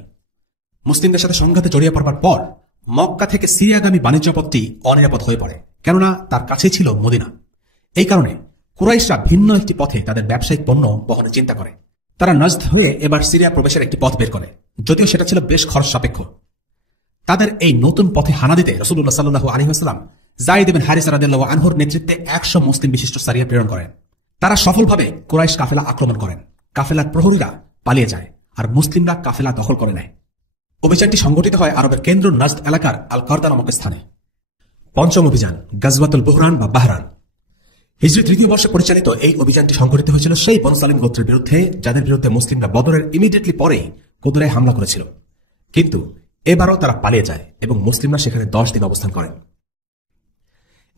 মুসলিমদের সাথে সংঘাতে জড়িয়ে পড়বার পর মক্কা থেকে সিরিয়াগামী বাণিজ্য পথটি অনিরাপদ হয়ে পড়ে, কেননা তার কাছেই ছিল মদিনা। এই কারণে কুরাইশরা ভিন্ন একটি পথে তাদের ব্যবসায়িক পণ্য বহনের চিন্তা করে। তারা নজদ হয়ে এবার সিরিয়া প্রবেশের একটি পথ বের করে, যদিও সেটা ছিল বেশ খরচ সাপেক্ষ। তাদের এই নতুন পথে হানা দিতে রাসূলুল্লাহ সাল্লাল্লাহু আলাইহি ওয়াসাল্লাম যায়েদ বিন হারিসা রাদিয়াল্লাহু আনহুর নেতৃত্বে 100 মুসলিম বিশিষ্ট সারিয়া প্রেরণ করেন। তারা সফলভাবে কুরাইশ কাফেলা আক্রমণ করেন। কাফেলার প্রহরীরা পালিয়ে যায় আর মুসলিমরা কাফেলা দখল করে নেয়। অভিযানটি সংগঠিত হয় আরবের কেন্দ্র নজদ এলাকার আল কারদা নামক স্থানে। পঞ্চম অভিযান, গাজওয়াতুল বুহরান বা বাহরান। হিজরি 3য় বর্ষে পরিচালিত এই অভিযানটি সংগঠিত হয়েছিল সেই বনু সালিম গোত্রের বিরুদ্ধে, যাদের বিরুদ্ধে মুসলিমরা বদরের ইমিডিয়েটলি পরেই কুদরায় হামলা করেছিল। কিন্তু এবারও তারা পালিয়ে যায় এবং মুসলিমরা সেখানে 10 দিন অবস্থান করেন।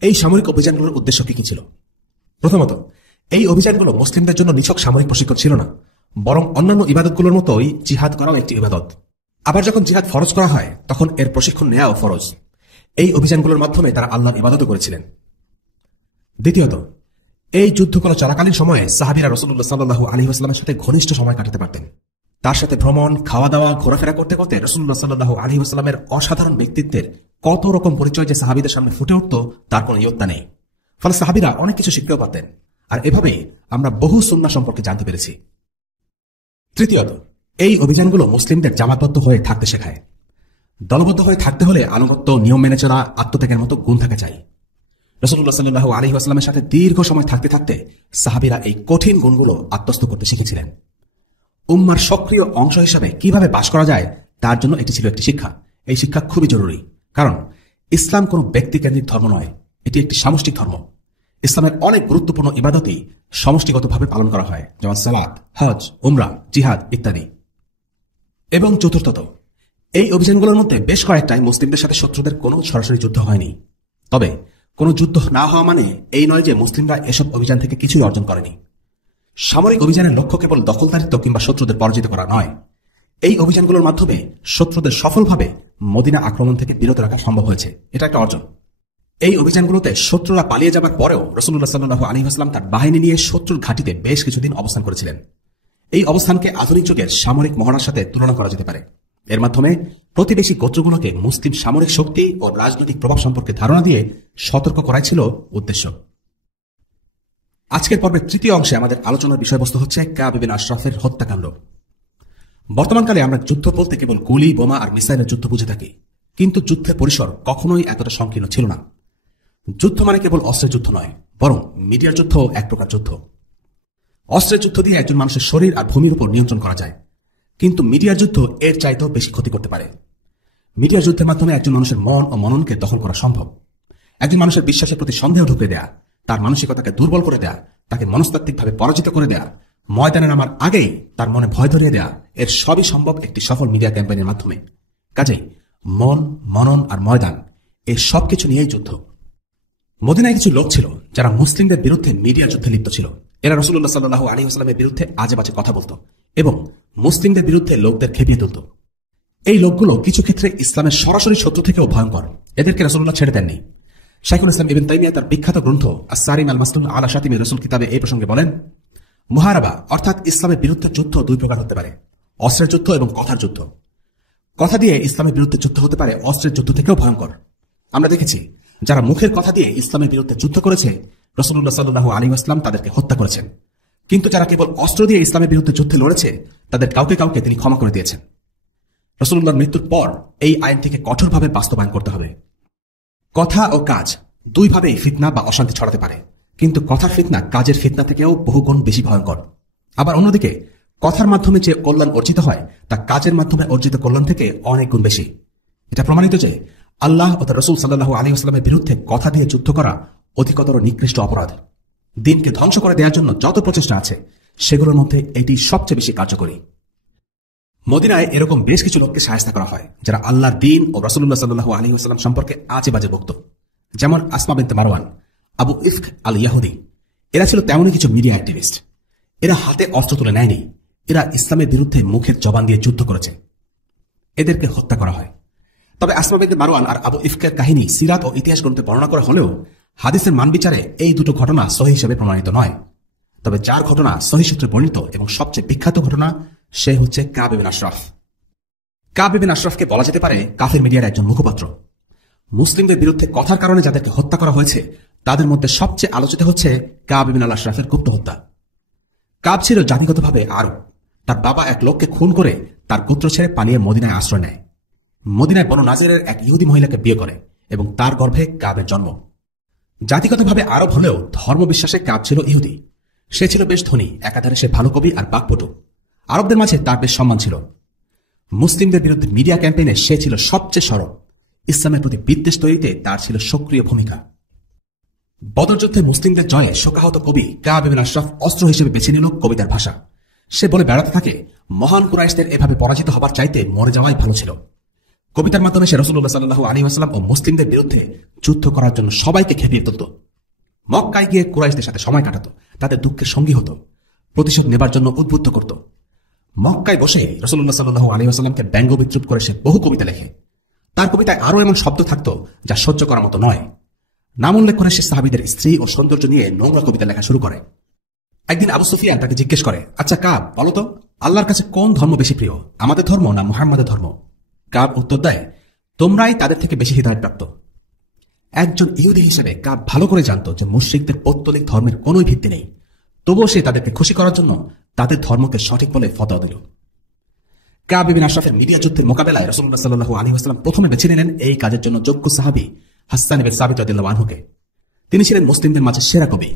এই সামরিক অভিযানগুলোর উদ্দেশ্য কি ছিল? প্রথমত, এই অভিযানগুলো মুসলিমদের জন্য নিছক সামরিক প্রশিক্ষণ ছিল না, বরং অন্যান্য ইবাদতগুলোর মতোই জিহাদ করাও একটি ইবাদত। আবার যখন জিহাদ ফরজ করা হয় তখন এর প্রশিক্ষণ নেওয়াও ফরজ। এই অভিযানগুলোর মাধ্যমে তারা আল্লাহর ইবাদতও করেছিলেন। দ্বিতীয়ত, এই যুদ্ধগুলো চলাকালীন সময়ে সাহাবীরা রাসূলুল্লাহ সাল্লাল্লাহু আলাইহি ওয়াসাল্লামের সাথে ঘনিষ্ঠ সময় কাটাতে পারতেন। তার সাথে ভ্রমণ, খাওয়া দাওয়া, ঘোরাফেরা করতে করতে রাসূলুল্লাহ সাল্লাল্লাহু আলাইহি ওয়াসাল্লামের অসাধারণ ব্যক্তিত্বের কত রকম পরিচয় যে সাহাবীদের সামনে ফুটে উঠত তার কোনো ইয়ত্তা নেই। ফলে সাহাবীরা অনেক কিছু শিখতেও পারতেন। আর এভাবেই আমরা বহু সুন্নাহ সম্পর্কে জানতে পেরেছি। তৃতীয়ত, এই অভিযানগুলো মুসলিমদের জামাতবদ্ধ হয়ে থাকতে শেখায়। দলবদ্ধ হয়ে থাকতে হলে আনুগত্য, নিয়ম মেনে চলা, আত্মত্যাগের মতো গুণ থাকা চাই। রাসূলুল্লাহ সাল্লাল্লাহু আলাইহি ওয়াসাল্লামের সাথে দীর্ঘ সময় থাকতে থাকতে সাহাবীরা এই কঠিন গুণগুলো আত্মস্থ করতে শিখেছিলেন। উম্মার সক্রিয় অংশ হিসাবে কিভাবে বাস করা যায় তার জন্য এটি ছিল একটি শিক্ষা। এই শিক্ষা খুবই জরুরি, কারণ ইসলাম কোনো ব্যক্তিকেন্দ্রিক ধর্ম নয়, এটি একটি সামষ্টিক ধর্ম। ইসলামের অনেক গুরুত্বপূর্ণ ইবাদতই সমষ্টিগতভাবে পালন করা হয়, যেমন সালাত, হজ, উমরা, জিহাদ ইত্যাদি। এবং চতুর্থত, এই অভিযানগুলোর মধ্যে বেশ কয়েকটাই মুসলিমদের সাথে শত্রুদের কোনো সরাসরি যুদ্ধ হয়নি। তবে কোনো যুদ্ধ না হওয়া মানে এই নয় যে মুসলিমরা এসব অভিযান থেকে কিছুই অর্জন করেনি। সামরিক অভিযানের লক্ষ্য কেবল দখলদারিত্ব কিংবা শত্রুদের পরাজিত করা নয়। এই অভিযানগুলোর মাধ্যমে শত্রুদের সফলভাবে মদিনা আক্রমণ থেকে বিরত রাখা সম্ভব হয়েছে, এটা একটা অর্জন। এই অভিযানগুলোতে শত্রুরা পালিয়ে যাবার পরেও রাসূলুল্লাহ সাল্লাল্লাহু আলাইহি ওয়াসাল্লাম তার বাহিনী নিয়ে শত্রুর ঘাঁটিতে বেশ কিছুদিন অবস্থান করেছিলেন। এই অবস্থানকে আধুনিক যুগের সামরিক মহড়ার সাথে তুলনা করা যেতে পারে। এর মাধ্যমে প্রতিবেশী গোত্রগুলোকে মুসলিম সামরিক শক্তি ও রাজনৈতিক প্রভাব সম্পর্কে ধারণা দিয়ে সতর্ক করাই ছিল উদ্দেশ্য। আজকের পর্বের তৃতীয় অংশে আমাদের আলোচনার বিষয়বস্তু হচ্ছে কাব বিন আশরাফের হত্যাকাণ্ড। বর্তমানকালে আমরা যুদ্ধ বলতে কেবল গুলি, বোমা আর মিসাইলের যুদ্ধ বুঝে থাকি, কিন্তু যুদ্ধের পরিসর কখনোই এতটা সংকীর্ণ ছিল না। যুদ্ধ মানে কেবল অস্ত্রের যুদ্ধ নয়, বরং মিডিয়ার যুদ্ধ এক প্রকার যুদ্ধ। অস্ত্রের যুদ্ধ দিয়ে একজন মানুষের শরীর আর ভূমির উপর নিয়ন্ত্রণ করা যায়। কিন্তু মিডিয়ার যুদ্ধ এর চাইতেও বেশি ক্ষতি করতে পারে। মিডিয়ার যুদ্ধের মাধ্যমে একজন মানুষের মন ও মননকে দখল করা সম্ভব। একজন মানুষের বিশ্বাসের প্রতি সন্দেহ ঢুকে দেয়া, তার মানসিকতাকে দুর্বল করে দেয়া, তাকে মনস্তাত্ত্বিকভাবে পরাজিত করে দেয়া, ময়দানে নামার আগেই তার মনে ভয় ধরিয়ে দেয়া, এর সবই সম্ভব একটি সফল মিডিয়া ক্যাম্পেইনের মাধ্যমে। কাজেই মন, মনন আর ময়দান এই সবকিছু নিয়েই যুদ্ধ। মদিনায় কিছু লোক ছিল যারা মুসলিমদের বিরুদ্ধে মিডিয়া যুদ্ধে লিপ্ত ছিল। এরা রাসূলুল্লাহ সাল্লাল্লাহু আলাইহি ওয়াসাল্লামের বিরুদ্ধে আজে বাজে কথা বলতো এবং মুসলিমদের বিরুদ্ধে লোকদের খেপিয়ে তুলত। এই লোকগুলো কিছু ক্ষেত্রে ইসলামের সরাসরি শত্রু থেকেও ভয়ঙ্কর। এদেরকে রাসূলুল্লাহ ছেড়ে দেননি। শাইখুল ইসলাম ইবনে তাইমিয়া তার বিখ্যাত গ্রন্থ আস-সারিম আল-মাসলুল আলা শাতিমি রাসূল কিতাবে এই প্রসঙ্গে বলেন, মুহারাবা অর্থাৎ ইসলামের বিরুদ্ধে যুদ্ধ দুই প্রকার হতে পারে, অস্ত্রের যুদ্ধ এবং কথার যুদ্ধ। কথা দিয়ে ইসলামের বিরুদ্ধে যুদ্ধ হতে পারে অস্ত্রের যুদ্ধ থেকেও ভয়ঙ্কর। আমরা দেখেছি যারা মুখের কথা দিয়ে ইসলামের বিরুদ্ধে যুদ্ধ করেছে রাসূলুল্লাহ সাল্লাল্লাহু আলাইহি ওয়াসাল্লাম তাদেরকে হত্যা করেছেন। কিন্তু যারা কেবল অস্ত্র দিয়ে ইসলামের বিরুদ্ধে যুদ্ধে লড়েছে তাদের কাউকে কাউকে তিনি ক্ষমা করে দিয়েছেন। রাসূলুল্লাহর মৃত্যুর পর এই আইন থেকে কঠোরভাবে বাস্তবায়ন করতে হবে। কথা ও কাজ দুইভাবেই ফিতনা বা অশান্তি ছড়াতে পারে, কিন্তু কথার ফিতনা কাজের ফিতনা থেকেও বহুগুণ বেশি ভয়ঙ্কর। আবার অন্যদিকে কথার মাধ্যমে যে কল্যাণ অর্জিত হয় তা কাজের মাধ্যমে অর্জিত কল্যাণ থেকে অনেক গুণ বেশি। এটা প্রমাণিত যে আল্লাহ ও তার রাসূল সাল্লাল্লাহু আলাইহি ওয়াসাল্লামের বিরুদ্ধে কথা দিয়ে যুদ্ধ করা অধিকতর নিকৃষ্ট অপরাধ। দিনকে ধ্বংস করে দেওয়ার জন্য যত প্রচেষ্টা আছে সেগুলোর মধ্যে এটি সবচেয়ে বেশি কার্যকরী। মদিনায় এরকম বেশ কিছু লোককে শায়েস্তা করা হয় যারা আল্লাহর দ্বীন ও রাসূলুল্লাহ সাল্লাল্লাহু আলাইহি ওয়াসাল্লাম সম্পর্কে আজে বাজে বক্ত, যেমন আসমা বিনতে মারওয়ান, আবু ইফক আল ইয়াহুদি। এরা ছিল তেমনই কিছু মিডিয়া অ্যাক্টিভিস্ট। এরা হাতে অস্ত্র তুলে নেয়নি, এরা ইসলামের বিরুদ্ধে মুখের জবান দিয়ে যুদ্ধ করেছে। এদেরকে হত্যা করা হয়। তবে আসমা বিনতে মারওয়ান আর আবু ইফকের কাহিনী সিরাত ও ইতিহাস গ্রন্থে বর্ণনা করা হলেও হাদিসের মান বিচারে এই দুটো ঘটনা সহিহ হিসেবে প্রমাণিত নয়। তবে যার ঘটনা সহিহ সূত্রে বর্ণিত এবং সবচেয়ে বিখ্যাত ঘটনা সে হচ্ছে কাব ইবনে আশরাফ। কাব ইবনে আশরাফকে বলা যেতে পারে কাফের মিডিয়ার একজন মুখপাত্র। মুসলিমদের বিরুদ্ধে কথার কারণে যাদেরকে হত্যা করা হয়েছে তাদের মধ্যে সবচেয়ে আলোচিত হচ্ছে কাব ইবনে আশরাফের গুপ্ত হত্যা। কাব ছিল জাতিগতভাবে আরব। তার বাবা এক লোককে খুন করে তার গোত্র ছেড়ে পালিয়ে মদিনায় আশ্রয় নেয়। মদিনায় বনু নাজিরের এক ইহুদি মহিলাকে বিয়ে করে এবং তার গর্ভে কাবের জন্ম। জাতিগতভাবে আরব হলেও ধর্মবিশ্বাসে কাব ছিল ইহুদি। সে ছিল বেশ ধনী, একাধারে সে ভালো কবি আর বাকপটু। আরবদের মাঝে তার বেশ সম্মান ছিল। মুসলিমদের বিরুদ্ধে মিডিয়া ক্যাম্পেইনে সে ছিল সবচেয়ে সরব। ইসলামের প্রতি বিদ্বেষ তৈরিতে তার ছিল সক্রিয় ভূমিকা। বদর যুদ্ধে মুসলিমদের জয়ে শোকাহত কবি কাব ইবনে আশরাফ অস্ত্র হিসেবে বেছে নিল কবিতার ভাষা। সে বলে বেড়াতে থাকে, মহান কুরাইশদের এভাবে পরাজিত হবার চাইতে মরে যাওয়াই ভালো ছিল। কবিতার মাধ্যমে সে রাসূলুল্লাহ সাল্লাল্লাহু আলাইহি ওয়াসাল্লাম ও মুসলিমদের বিরুদ্ধে যুদ্ধ করার জন্য সবাইকে খেপিয়ে তুলত। মক্কায় গিয়ে কুরাইশদের সাথে সময় কাটাতো, তাদের দুঃখের সঙ্গী হতো, প্রতিশোধ নেবার জন্য উদ্বুদ্ধ করত। মক্কায় বসে রাসূলুল্লাহ সাল্লাল্লাহু আলাইহি ওয়াসাল্লামকে ব্যঙ্গ বিদ্রুপ করে সে বহু কবিতা লেখে। তার কবিতায় আরো এমন শব্দ থাকত যা সহ্য করার মতো নয়। নাম উল্লেখ করে সে সাহাবীদের স্ত্রী ও সৌন্দর্য নিয়ে নোংরা কবিতা লেখা শুরু করে। একদিন আবু সুফিয়ান তাকে জিজ্ঞেস করে, আচ্ছা কাব, বলো তো আল্লাহর কাছে কোন ধর্ম বেশি প্রিয়, আমাদের ধর্ম না মুহাম্মাদের ধর্ম? কাব উত্তর দেয়, তোমরাই তাদের থেকে বেশি হিদায়াত প্রাপ্ত। একজন ইহুদি হিসেবে কাব ভালো করে জানত যে মুশরিকদের পৌত্তলিক ধর্মের কোন ভিত্তি নেই, তবুও সে তাদেরকে খুশি করার জন্য তাদের ধর্মকে সঠিক বলে ফতোয়া দিল। কাব ইবনে আশরাফের মিডিয়া যুদ্ধের মোকাবেলায় রাসূলুল্লাহ সাল্লাল্লাহু আলাইহি ওয়াসাল্লাম প্রথমে বেছে নিলেন এই কাজের জন্য যোগ্য সাহাবী হাসসান ইবনে সাবিত রাদিয়াল্লাহু আনহুকে। তিনি ছিলেন মুসলিমদের মাঝে সেরা কবি।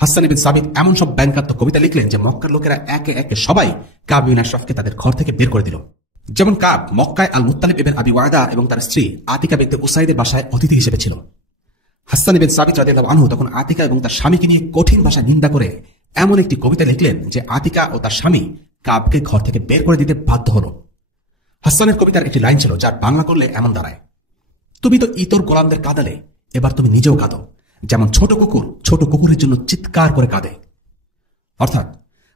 হাসসান ইবনে সাবিত এমন সব ব্যঙ্গাত্মক কবিতা লিখলেন যে মক্কার লোকেরা একে একে সবাই কাব ইবনে আশরাফকে তাদের ঘর থেকে বের করে দিল। যেমন কাব মক্কায় আল মুত্তালিব ইবনে আবি ওয়াদা এবং তার স্ত্রী আতিকা বিনতে উসাইদের বাসায় অতিথি হিসেবে ছিল। হাসসান ইবনে সাবিত রাদিয়াল্লাহু আনহু তখন আতিকা এবং তার স্বামীকে নিয়ে কঠিন ভাষায় নিন্দা করে এমন একটি কবিতা লিখলেন যে আতিকা ও তার স্বামী কাবকে ঘর থেকে বের করে দিতে বাধ্য হল। হাসসানের কবিতার একটি লাইন ছিল যার বাংলা করলে এমন দাঁড়ায়, তুমি তো ইতর গোলামদের কাঁদালে, এবার তুমি নিজেও কাঁদো, যেমন ছোট কুকুরের জন্য চিৎকার করে কাঁদে। অর্থাৎ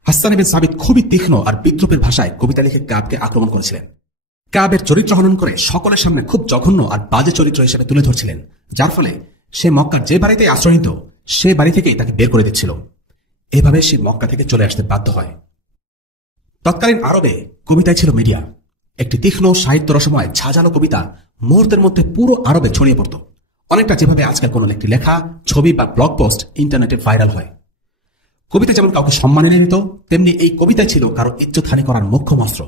হাসসান ইবনে সাবিত খুবই তীক্ষ্ণ আর বিদ্রুপের ভাষায় কবিতা লিখে কাবকে আক্রমণ করেছিলেন। কাবের চরিত্র হনন করে সকলের সামনে খুব জঘন্য আর বাজে চরিত্র হিসেবে তুলে ধরছিলেন, যার ফলে সে মক্কার যে বাড়িতে আশ্রয় নিত সে বাড়ি থেকেই তাকে বের করে দিচ্ছিল। এভাবে সে মক্কা থেকে চলে আসতে বাধ্য হয়। তৎকালীন আরবে কবিতায় ছিল মিডিয়া। একটি তীক্ষ্ণ সাহিত্য রসময় ঝাঁঝালো কবিতা মুহূর্তের মধ্যে পুরো আরবে ছড়িয়ে পড়ত, অনেকটা যেভাবে আজকাল কোনো একটি লেখা, ছবি বা ব্লগ পোস্ট ইন্টারনেটে ভাইরাল হয়। কবিতা যেমন কাউকে সম্মান এনে নিত, তেমনি এই কবিতায় ছিল কারো ইজ্জতহানি করার মোক্ষম অস্ত্র।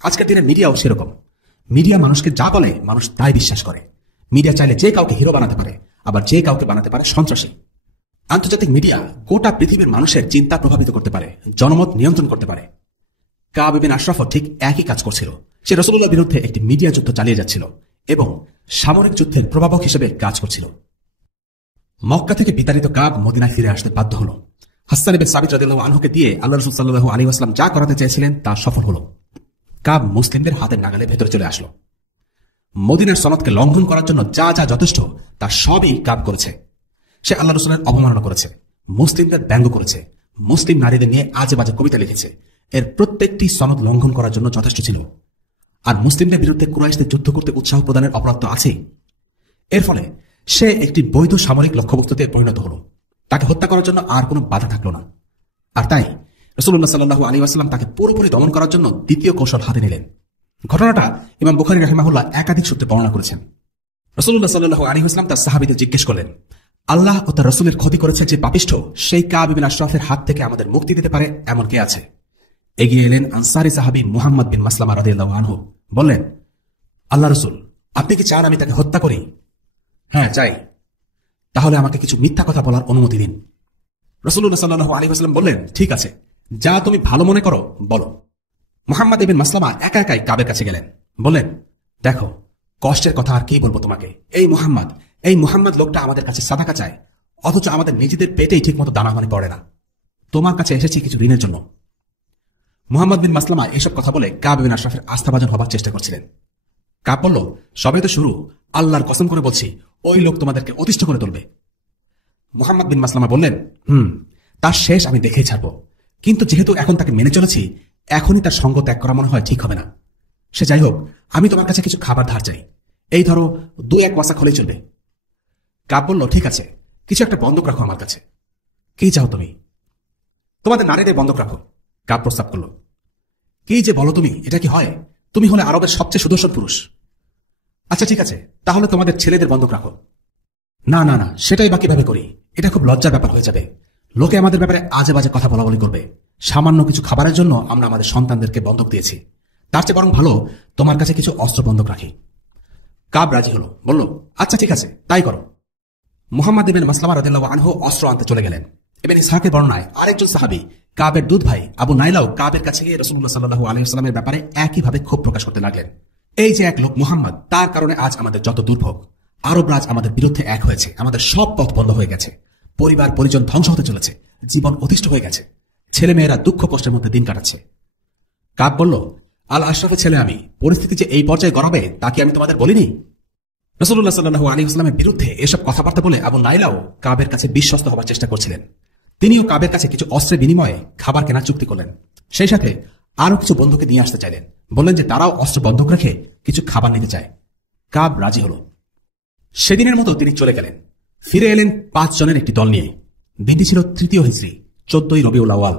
আজকের দিনে মিডিয়াও সেরকম। মিডিয়া মানুষকে যা বলে মানুষ তাই বিশ্বাস করে। মিডিয়া চাইলে যে কাউকে হিরো বানাতে পারে, আবার যে কাউকে বানাতে পারে সন্ত্রাসী। আন্তর্জাতিক মিডিয়া গোটা পৃথিবীর মানুষের চিন্তা প্রভাবিত করতে পারে, জনমত নিয়ন্ত্রণ করতে পারে। কাব বিন আশরাফও ঠিক একই কাজ করছিল। সে রাসূলুল্লাহর বিরুদ্ধে একটি মিডিয়া যুদ্ধ চালিয়ে যাচ্ছিল এবং সামরিক যুদ্ধের প্রভাবক হিসেবে কাজ করছিল। মক্কা থেকে বিতাড়িত কাব মদিনায় ফিরে আসতে বাধ্য হল। হাসসান ইবনে সাবিত রাদিয়াল্লাহু আনহুকে দিয়ে আল্লাহ রাসূল সাল্লাল্লাহু আলাইহি ওয়াসাল্লাম যা করাতে চেয়েছিলেন তা সফল হল। কাব মুসলিমদের হাতের নাগালে ভেতরে চলে আসলো। মদিনার সনদকে লঙ্ঘন করার জন্য যা যা যথেষ্ট তা সবই কাব করেছে। সে আল্লাহ রাসূলের অবমাননা করেছে, মুসলিমদের ব্যঙ্গ করেছে, মুসলিম নারীদের নিয়ে আজে বাজে কবিতা লিখেছে। এর প্রত্যেকটি সনদ লঙ্ঘন করার জন্য যথেষ্ট ছিল। আর মুসলিমদের বিরুদ্ধে কুরাইশদের যুদ্ধ করতে উৎসাহ প্রদানের অপরাধ তো আছেই। এর ফলে সে একটি বৈধ সামরিক লক্ষ্যবস্তুতে পরিণত হল। তাকে হত্যা করার জন্য আর কোনো বাধা থাকল না। আর তাই রাসূলুল্লাহ সাল্লাল্লাহু আলাইহি ওয়াসাল্লাম তাকে পুরোপুরি দমন করার জন্য দ্বিতীয় কৌশল হাতে নিলেন। ঘটনাটা ইমাম বুখারী রাহিমাহুল্লাহ একাধিক সূত্রে বর্ণনা করেছেন। রাসূলুল্লাহ সাল্লাল্লাহু আলাইহি ওয়াসাল্লাম তার সাহাবীদের জিজ্ঞেস করলেন, আল্লাহ ও তার রাসূলের ক্ষতি করেছে যে পাপিষ্ঠ, সেই কাব বিন আশরাফের হাত থেকে আমাদের মুক্তি দিতে পারে এমন কে আছে? এগিয়ে এলেন আনসারী সাহাবী মুহাম্মদ বিন মাসলামা রাদিয়াল্লাহু আনহু। বললেন, আল্লাহ রাসূল, আপনি কি চান আমি তাকে হত্যা করি? হ্যাঁ, চাই। তাহলে আমাকে কিছু মিথ্যা কথা বলার অনুমতি দিন। রাসূলুল্লাহ সাল্লাল্লাহু আলাইহি ওয়াসাল্লাম বললেন, ঠিক আছে, যা তুমি ভালো মনে করো বলো। মুহাম্মদ ইবনে মাসলামা একা একাই কাবের কাছে গেলেন। বললেন, দেখো, কষ্টের কথা আর কি বলবো তোমাকে। এই মুহাম্মদ লোকটা আমাদের কাছে সাদাকা চায়, অথচ আমাদের নিজেদের পেটেই ঠিকমতো দানা পানি পড়ে না। তোমার কাছে এসেছি কিছু ঋণের জন্য। মুহাম্মদ বিন মাসলামা এসব কথা বলে কাব বিন আশরাফের আস্থাভাজন হবার চেষ্টা করছিলেন। কাব বলল, সবে তো শুরু, আল্লাহর কসম করে বলছি ওই লোক তোমাদেরকে অতিষ্ঠ করে তুলবে। মুহাম্মদ বিন মাসলামা বললেন, তার শেষ আমি দেখেই ছাড়ব, কিন্তু যেহেতু এখন তাকে মেনে চলেছি, এখনই তার সঙ্গ ত্যাগ করা মনে হয় ঠিক হবে না। সে যাই হোক, আমি তোমার কাছে কিছু খাবার ধার চাই। এই ধরো 2-1 ওয়াসা হলেই চলবে। কাব বলল, ঠিক আছে, কিছু একটা বন্ধক রাখো আমার কাছে। কি চাও তুমি? তোমাদের নারীদের বন্ধক রাখো, কাব প্রস্তাব করল। কি যে বলো তুমি, এটা কি হয়? তুমি হলে আরবের সবচেয়ে সুদর্শন পুরুষ। আচ্ছা ঠিক আছে, তাহলে তোমাদের ছেলেদের বন্ধক রাখো। না না না, সেটাই বা কিভাবে করি? এটা খুব লজ্জার ব্যাপার হয়ে যাবে। লোকে আমাদের ব্যাপারে আজে বাজে কথা বলা বলি করবে। সামান্য কিছু খাবারের জন্য আমরা আমাদের সন্তানদেরকে বন্ধক দিয়েছি। তার চেয়ে বরং ভালো তোমার কাছে কিছু অস্ত্র বন্ধক রাখি। কাব রাজি হলো, বলল, আচ্ছা ঠিক আছে, তাই করো। মুহাম্মদ ইবনে মাসলামা রাদিয়াল্লাহু আনহু অস্ত্র আনতে চলে গেলেন। ইবনে ইসহাকের বর্ণনায় আরেকজন সাহাবী কাবের দুধ ভাই আবু নাইলাও কাবের কাছে গিয়ে রাসূলুল্লাহ সাল্লাল্লাহু আলাইহি ওয়াসাল্লামের ব্যাপারে একইভাবে ক্ষোভ প্রকাশ করতে লাগলেন। এই যে এক লোক মুহাম্মদ, তার কারণে আজ আমাদের যত দুর্ভোগ। আরব রাজ আমাদের বিরুদ্ধে এক হয়েছে, আমাদের সব পথ বন্ধ হয়ে গেছে, পরিবার পরিজন ধ্বংস হতে চলেছে, জীবন অতিষ্ঠ হয়ে গেছে, ছেলে মেয়েরা দুঃখ কষ্টের মধ্যে দিন কাটাচ্ছে। কাব বলল, আল আশরাফের ছেলে আমি, পরিস্থিতি যে এই পর্যায়ে গড়াবে তা কি আমি তোমাদের বলিনি? রাসূলুল্লাহ সাল্লাল্লাহু আলাইহি ওয়াসাল্লামের বিরুদ্ধে এসব কথাবার্তা বলে আবু নাইলাও কাবের কাছে বিশ্বস্ত হবার চেষ্টা করছিলেন। তিনিও কাবের কাছে কিছু অস্ত্রের বিনিময়ে খাবার কেনার চুক্তি করলেন। সেই সাথে আরো কিছু বন্ধুকে নিয়ে আসতে চাইলেন। বললেন যে তারাও অস্ত্র বন্ধক রেখে কিছু খাবার নিতে চায়। কাব রাজি হল। সেদিনের মতো তিনি চলে গেলেন। ফিরে এলেন 5 জনের একটি দল নিয়ে। দিনটি ছিল 3য় হিজরি, 14ই রবিউল আউয়াল।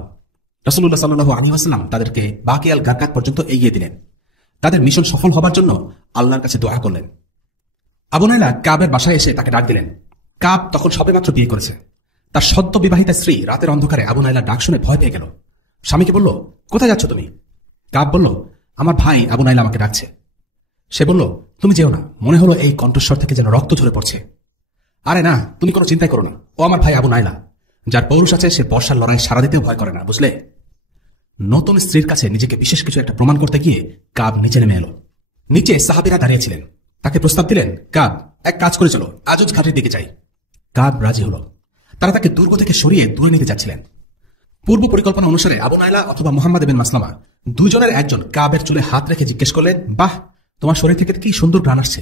রাসূলুল্লাহ সাল্লাল্লাহু আলাইহি ওয়াসাল্লাম তাদেরকে বাকি আল গারকাত পর্যন্ত এগিয়ে দিলেন। তাদের মিশন সফল হবার জন্য আল্লাহর কাছে দোয়া করলেন। আবু নাইলা কাবের বাসায় এসে তাকে ডাক দিলেন। কাব তখন সবেমাত্র বিয়ে করেছে। তার সদ্য বিবাহিতা স্ত্রী রাতের অন্ধকারে আবু নাইলা ডাক শুনে ভয় পেয়ে গেল। স্বামীকে বলল, কোথায় যাচ্ছ তুমি? কাব বলল, আমার ভাই আবু নাইলা আমাকে ডাকছে। সে বলল, তুমি যেও না, মনে হলো এই কণ্ঠস্বর থেকে যেন রক্ত ঝরে পড়ছে। আরে না, তুমি কোনো চিন্তাই করো না, ও আমার ভাই আবু নাইলা, যার পৌরুষ আছে সে বর্ষার লড়াই সারা দিতেও ভয় করে না, বুঝলে? নতুন স্ত্রীর কাছে নিজেকে বিশেষ কিছু একটা প্রমাণ করতে গিয়ে কাব নিচে নেমে এলো। নিচে সাহাবীরা দাঁড়িয়েছিলেন। তাকে প্রস্তাব দিলেন, কাব, এক কাজ করে চলো, আজজ ঘাটের দিকে যাই। কাব রাজি হলো। তারা তাকে দুর্গ থেকে সরিয়ে দূরে নিতে যাচ্ছিলেন। পূর্ব পরিকল্পনা অনুসারে আবু নাইলা অথবা মুহাম্মদ ইবনে মাসলামা দুজনের একজন কাবের চুলে হাত রেখে জিজ্ঞেস করলেন, বাহ, তোমার শরীর থেকে কি সুন্দর ঘ্রাণ আসছে।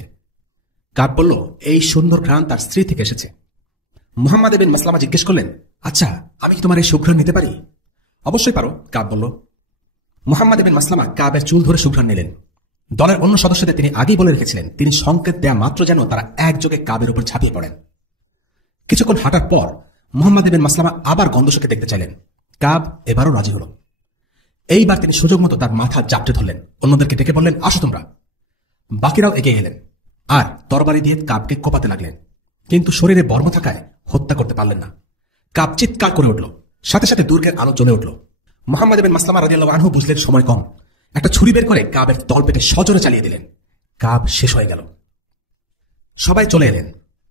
কাব বলল, এই সুন্দর ঘ্রাণ তার স্ত্রী থেকে এসেছে। মুহাম্মদ ইবনে মাসলামা জিজ্ঞেস করলেন, আচ্ছা, আমি কি তোমার এই সুঘ্রাণ নিতে পারি? অবশ্যই পারো, কাব বলল। মুহাম্মদ ইবনে মাসলামা কাবের চুল ধরে সুঘ্রাণ নিলেন। দলের অন্য সদস্যদের তিনি আগেই বলে রেখেছিলেন, তিনি সংকেত দেয়া মাত্র যেন তারা একযোগে কাবের উপর ঝাঁপিয়ে পড়েন। কিছুক্ষণ হাঁটার পর মুহাম্মদ ইবনে মাসলামা আবার গন্ধশকে দেখতে চাইলেন। কাব এবারও রাজি হল। এইবার তিনি সুযোগ মতো তার মাথা জাপটে ধরলেন। অন্যদেরকে ডেকে বললেন, আসো তোমরা। বাকিরাও এগিয়ে এলেন আর তরবারি দিয়ে কাবকে কোপাতে লাগলেন, কিন্তু শরীরে বর্ম থাকায় হত্যা করতে পারলেন না। কাব চিৎকার করে উঠল। সাথে সাথে দুর্গের আলো জ্বলে উঠল। মুহাম্মদ ইবনে মাসলামা রাদিয়াল্লাহু আনহু বুঝলেন সময় কম। একটা ছুরি বের করে কাবের তলপেটে সজোরে চালিয়ে দিলেন। কাব শেষ হয়ে গেল। সবাই চলে এলেন।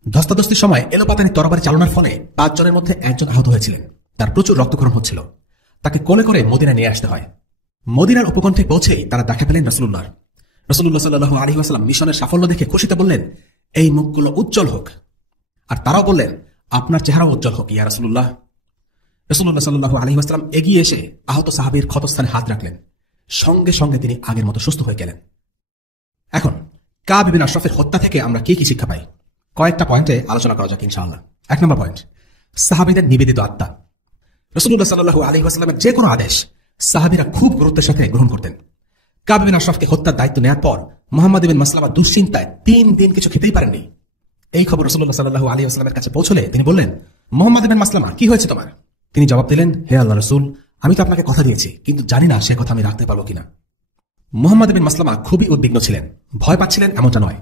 ধস্তাধস্তির সময় এলোপাতানি তরবারি চালনার ফলে 5 জনের মধ্যে একজন আহত হয়েছিলেন। তার প্রচুর রক্তক্ষরণ হচ্ছিল। তাকে কোলে করে মদিনায় নিয়ে আসতে হয়। মদিনার উপকণ্ঠে পৌঁছেই তারা দেখা পেলেন রাসূলুল্লাহ সাল্লাল্লাহু আলাইহি ওয়াসাল্লাম মিশনের সাফল্য দেখে খুশিতে বললেন, এই মুখগুলো উজ্জ্বল হোক। আর তারাও বললেন, আপনার চেহারাও উজ্জ্বল হোক ইয়া রাসূলুল্লাহ। রাসূলুল্লাহ সাল্লাল্লাহু আলাইহি ওয়াসাল্লাম এগিয়ে এসে আহত সাহাবীর ক্ষতস্থানে হাত রাখলেন। সঙ্গে সঙ্গে তিনি আগের মতো সুস্থ হয়ে গেলেন। এখন কাব ইবনে আশরাফের হত্যা থেকে আমরা কি কি শিক্ষা পাই? কয়েকটা পয়েন্টে আলোচনা করা যাক ইনশাআল্লাহ। 1 নম্বর পয়েন্ট, সাহাবীদের নিবেদিত আত্মা। রাসূলুল্লাহ সাল্লাল্লাহু আলাইহি ওয়াসাল্লামের যে কোনো আদেশ সাহাবীরা খুব গুরুত্বের সাথে গ্রহণ করতেন। কাব ইবনে আশরাফকে হত্যার দায়িত্ব নেওয়ার পর মুহাম্মদ ইবনে মাসলামা দুশ্চিন্তায় 3 দিন কিছু খেতেই পারেননি। এই খবর রাসূলুল্লাহ সাল্লাল্লাহু আলাইহি ওয়াসাল্লামের কাছে পৌঁছলে তিনি বললেন, মুহাম্মদ ইবনে মাসলামা, কি হয়েছে তোমার? তিনি জবাব দিলেন, হে আল্লাহর রাসূল, আমি তো আপনাকে কথা দিয়েছি, কিন্তু জানি না সে কথা আমি রাখতে পারবো কিনা। মুহাম্মদ ইবনে মাসলামা খুবই উদ্বিগ্ন ছিলেন, ভয় পাচ্ছিলেন এমনটা নয়,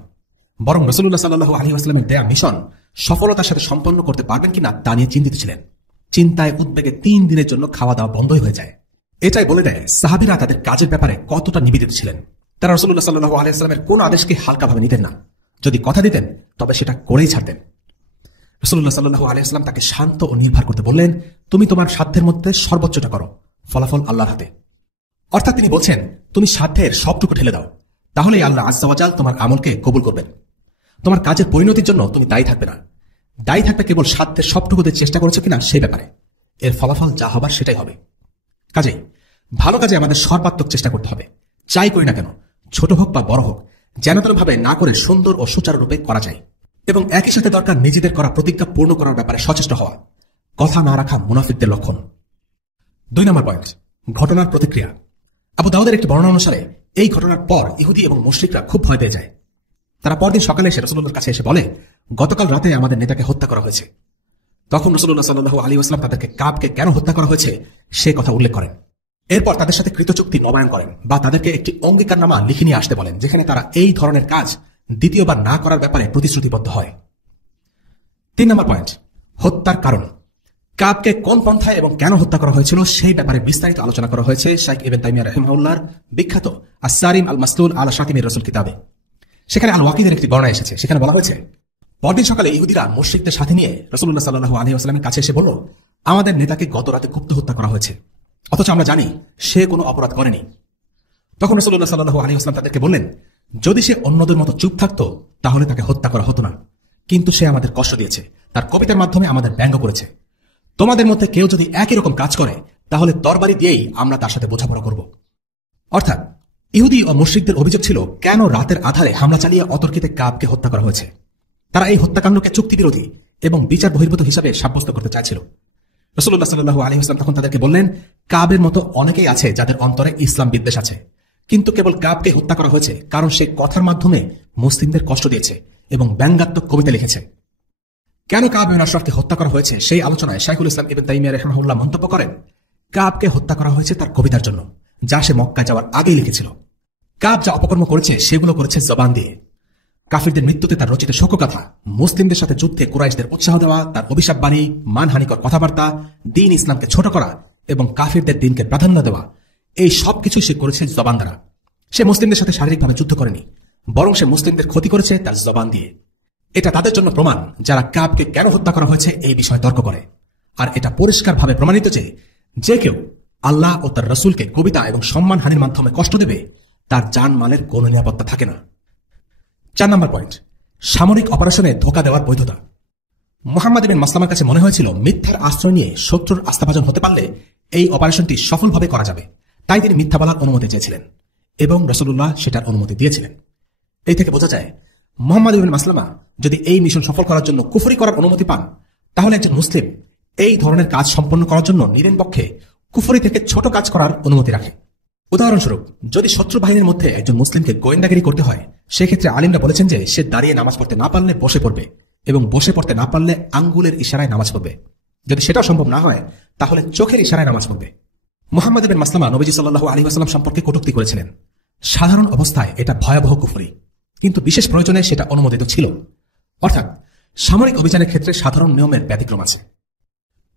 বরং রাসূলুল্লাহ সাল্লাল্লাহু আলাইহি ওয়াসাল্লামের দেয়া মিশন সফলতার সাথে সম্পন্ন করতে পারবেন কিনা তা নিয়ে চিন্তিত ছিলেন। চিন্তায় উদ্বেগে 3 দিনের জন্য খাওয়া দাওয়া বন্ধই হয়ে যায়। এটাই বলে দেয় সাহাবীরা তাদের কাজের ব্যাপারে কতটা নিবেদিত ছিলেন। তারা রাসূলুল্লাহ সাল্লাল্লাহু আলাইহি ওয়াসাল্লামের কোন আদেশকে হালকাভাবে নিতেন না। যদি কথা দিতেন তবে সেটা করেই ছাড়তেন। রাসূলুল্লাহ সাল্লাল্লাহু আলাইহি ওয়াসাল্লাম তাকে শান্ত ও নির্ভর করতে বললেন, তুমি তোমার সাধ্যের মধ্যে সর্বোচ্চটা করো, ফলাফল আল্লাহর হাতে। অর্থাৎ তিনি বলছেন, তুমি সাধ্যের সবটুকু ঢেলে দাও, তাহলেই আল্লাহ আযজা ওয়া জাল তোমার আমলকে কবুল করবেন। তোমার কাজের পরিণতির জন্য তুমি দায়ী থাকবে না, দায়ী থাকবে কেবল সাধ্যের সবটুকুতে চেষ্টা করেছো কিনা সেই ব্যাপারে। এর ফলাফল যা হবার সেটাই হবে। কাজেই ভালো কাজে আমাদের সর্বাত্মক চেষ্টা করতে হবে, চাই করি না কেন, ছোট হোক বা বড় হোক, যেন ভাবে না করে সুন্দর ও সুচারুরূপে করা যায়। এবং একই সাথে দরকার নিজেদের করা প্রতিজ্ঞা পূর্ণ করার ব্যাপারে সচেষ্ট হওয়া। কথা না রাখা মুনাফিকদের লক্ষণ। 2 নম্বর পয়েন্ট, ঘটনার প্রতিক্রিয়া। আবু দাউদের একটি বর্ণনা অনুসারে এই ঘটনার পর ইহুদি এবং মুশরিকরা খুব ভয় পেয়ে যায়। তারা পরদিন সকালে এসে রাসূলুল্লাহর কাছে এসে বলে, গতকাল রাতে আমাদের নেতাকে হত্যা করা হয়েছে। তখন রাসূলুল্লাহ সাল্লাল্লাহু আলাইহি ওয়াসাল্লাম তাদেরকে কাবকে কেন হত্যা করা হয়েছে সে কথা উল্লেখ করেন। এরপর তাদের সাথে কৃতচুক্তি নবায়ন করেন বা তাদেরকে একটি অঙ্গীকারনামা লিখে নিয়ে আসতে বলেন, যেখানে তারা এই ধরনের কাজ দ্বিতীয়বার না করার ব্যাপারে প্রতিশ্রুতিবদ্ধ হয়। 3 নম্বর পয়েন্ট, হত্যার কারণ। কাবকে কোন পন্থায় এবং কেন হত্যা করা হয়েছিল সেই ব্যাপারে বিস্তারিত আলোচনা করা হয়েছে শাইখ ইবনে তাইমিয়া রাহিমাহুল্লাহর বিখ্যাত আস-সারিম আল-মাসলুল আলা শাতিমির রাসূল কিতাবে। সেখানে আল ওয়াকিদের একটি বর্ণনা এসেছে, সেখানে বলা হয়েছে, পরদিন সকালে ইহুদিরা মুশরিকদের সাথে নিয়ে রাসূলুল্লাহ সাল্লাল্লাহু আলাইহি ওয়াসাল্লামের কাছে এসে বলল, আমাদের নেতাকে গত রাতে গুপ্ত হত্যা করা হয়েছে, অথচ আমরা জানি সে কোনো অপরাধ করেনি। তখন রাসূলুল্লাহ সাল্লাল্লাহু আলাইহি ওয়াসাল্লাম তাদেরকে বললেন, যদি সে অন্যদের মতো চুপ থাকতো তাহলে তাকে হত্যা করা হতো না, কিন্তু সে আমাদের কষ্ট দিয়েছে, তার কবিতার মাধ্যমে আমাদের ব্যঙ্গ করেছে। তোমাদের মধ্যে কেউ যদি একই রকম কাজ করে তাহলে তরবারি দিয়েই আমরা তার সাথে বোঝাপড়া করব। অর্থাৎ ইহুদি ও মুশরিকদের অভিযোগ ছিল, কেন রাতের আধারে হামলা চালিয়ে অতর্কিতে কাবকে হত্যা করা হয়েছে। তারা এই হত্যাকাণ্ডকে চুক্তি বিরোধী এবং বিচার বহির্ভূত হিসাবে সাব্যস্ত করতে চাইছিল। রাসূলুল্লাহ সাল্লাল্লাহু আলাইহি ওয়াসাল্লাম তখন তাদেরকে বললেন, কাবের মতো অনেকেই আছে যাদের অন্তরে ইসলাম বিদ্বেষ আছে, কিন্তু কেবল কাবকে হত্যা করা হয়েছে কারণ সে কথার মাধ্যমে মুসলিমদের কষ্ট দিয়েছে এবং ব্যঙ্গাত্মক কবিতা লিখেছে। কেন কাব ইবনে আশরাফকে হত্যা করা হয়েছে সেই আলোচনায় শাইখুল ইসলাম ইবনে তাইমিয়া রাহিমাহুল্লাহ মন্তব্য করেন, কাবকে হত্যা করা হয়েছে তার কবিতার জন্য, যা সে মক্কায় যাওয়ার আগেই লিখেছিল। কাব যা অপকর্ম করেছে সেগুলো করেছে জবান দিয়ে। কাফিরদের মৃত্যুতে তার রচিত শোকগাথা, মুসলিমদের সাথে যুদ্ধে কুরাইশদের উৎসাহ দেওয়া, তার অভিশাপ বাণী, মানহানিকর কথাবার্তা, দ্বীন ইসলামকে ছোট করা এবং কাফিরদের দ্বীনকে প্রাধান্য দেওয়া, এই সবকিছু সে করেছে জবান দ্বারা। সে মুসলিমদের সাথে শারীরিকভাবে যুদ্ধ করেনি, বরং সে মুসলিমদের ক্ষতি করেছে তার জবান দিয়ে। এটা তাদের জন্য প্রমাণ যারা কাবকে কেন হত্যা করা হয়েছে এই বিষয়ে তর্ক করে। আর এটা পরিষ্কারভাবে প্রমাণিত যে কেউ আল্লাহ ও তার রাসূলকে কবিতা এবং সম্মানহানির মাধ্যমে কষ্ট দেবে তার জানমালের কোনো নিরাপত্তা থাকে না। 4 নম্বর পয়েন্ট, সামরিক অপারেশনে ধোঁকা দেওয়ার বৈধতা। মুহাম্মদ ইবনে মাসলামার কাছে মনে হয়েছিল মিথ্যার আশ্রয় নিয়ে শত্রুর আস্থাভাজন হতে পারলে এই অপারেশনটি সফলভাবে করা যাবে, তাই তিনি মিথ্যা বলার অনুমতি চেয়েছিলেন এবং রাসূলুল্লাহ সেটার অনুমতি দিয়েছিলেন। এই থেকে বোঝা যায় মুহাম্মদ ইবনে মাসলামা যদি এই মিশন সফল করার জন্য কুফরি করার অনুমতি পান, তাহলে একজন মুসলিম এই ধরনের কাজ সম্পন্ন করার জন্য নিরেন পক্ষে কুফরি থেকে ছোট কাজ করার অনুমতি রাখে। উদাহরণস্বরূপ, যদি শত্রু বাহিনীর মধ্যে একজন মুসলিমকে গোয়েন্দাগিরি করতে হয়, সেক্ষেত্রে আলিমরা বলেছেন যে সে দাঁড়িয়ে নামাজ পড়তে না পারলে বসে পড়বে এবং বসে পড়তে না পারলে আঙ্গুলের ইশারায় নামাজ পড়বে। যদি সেটা সম্ভব না হয় তাহলে চোখের ইশারায় নামাজ পড়বে। মুহাম্মদ ইবনে মাসলামা নবীজি সাল্লাল্লাহু আলাইহি ওয়াসাল্লাম সম্পর্কে কটূক্তি করেছিলেন। সাধারণ অবস্থায় এটা ভয়াবহ কুফরি, কিন্তু বিশেষ প্রয়োজনে সেটা অনুমোদিত ছিল। অর্থাৎ সামরিক অভিযানের ক্ষেত্রে সাধারণ নিয়মের ব্যতিক্রম আছে।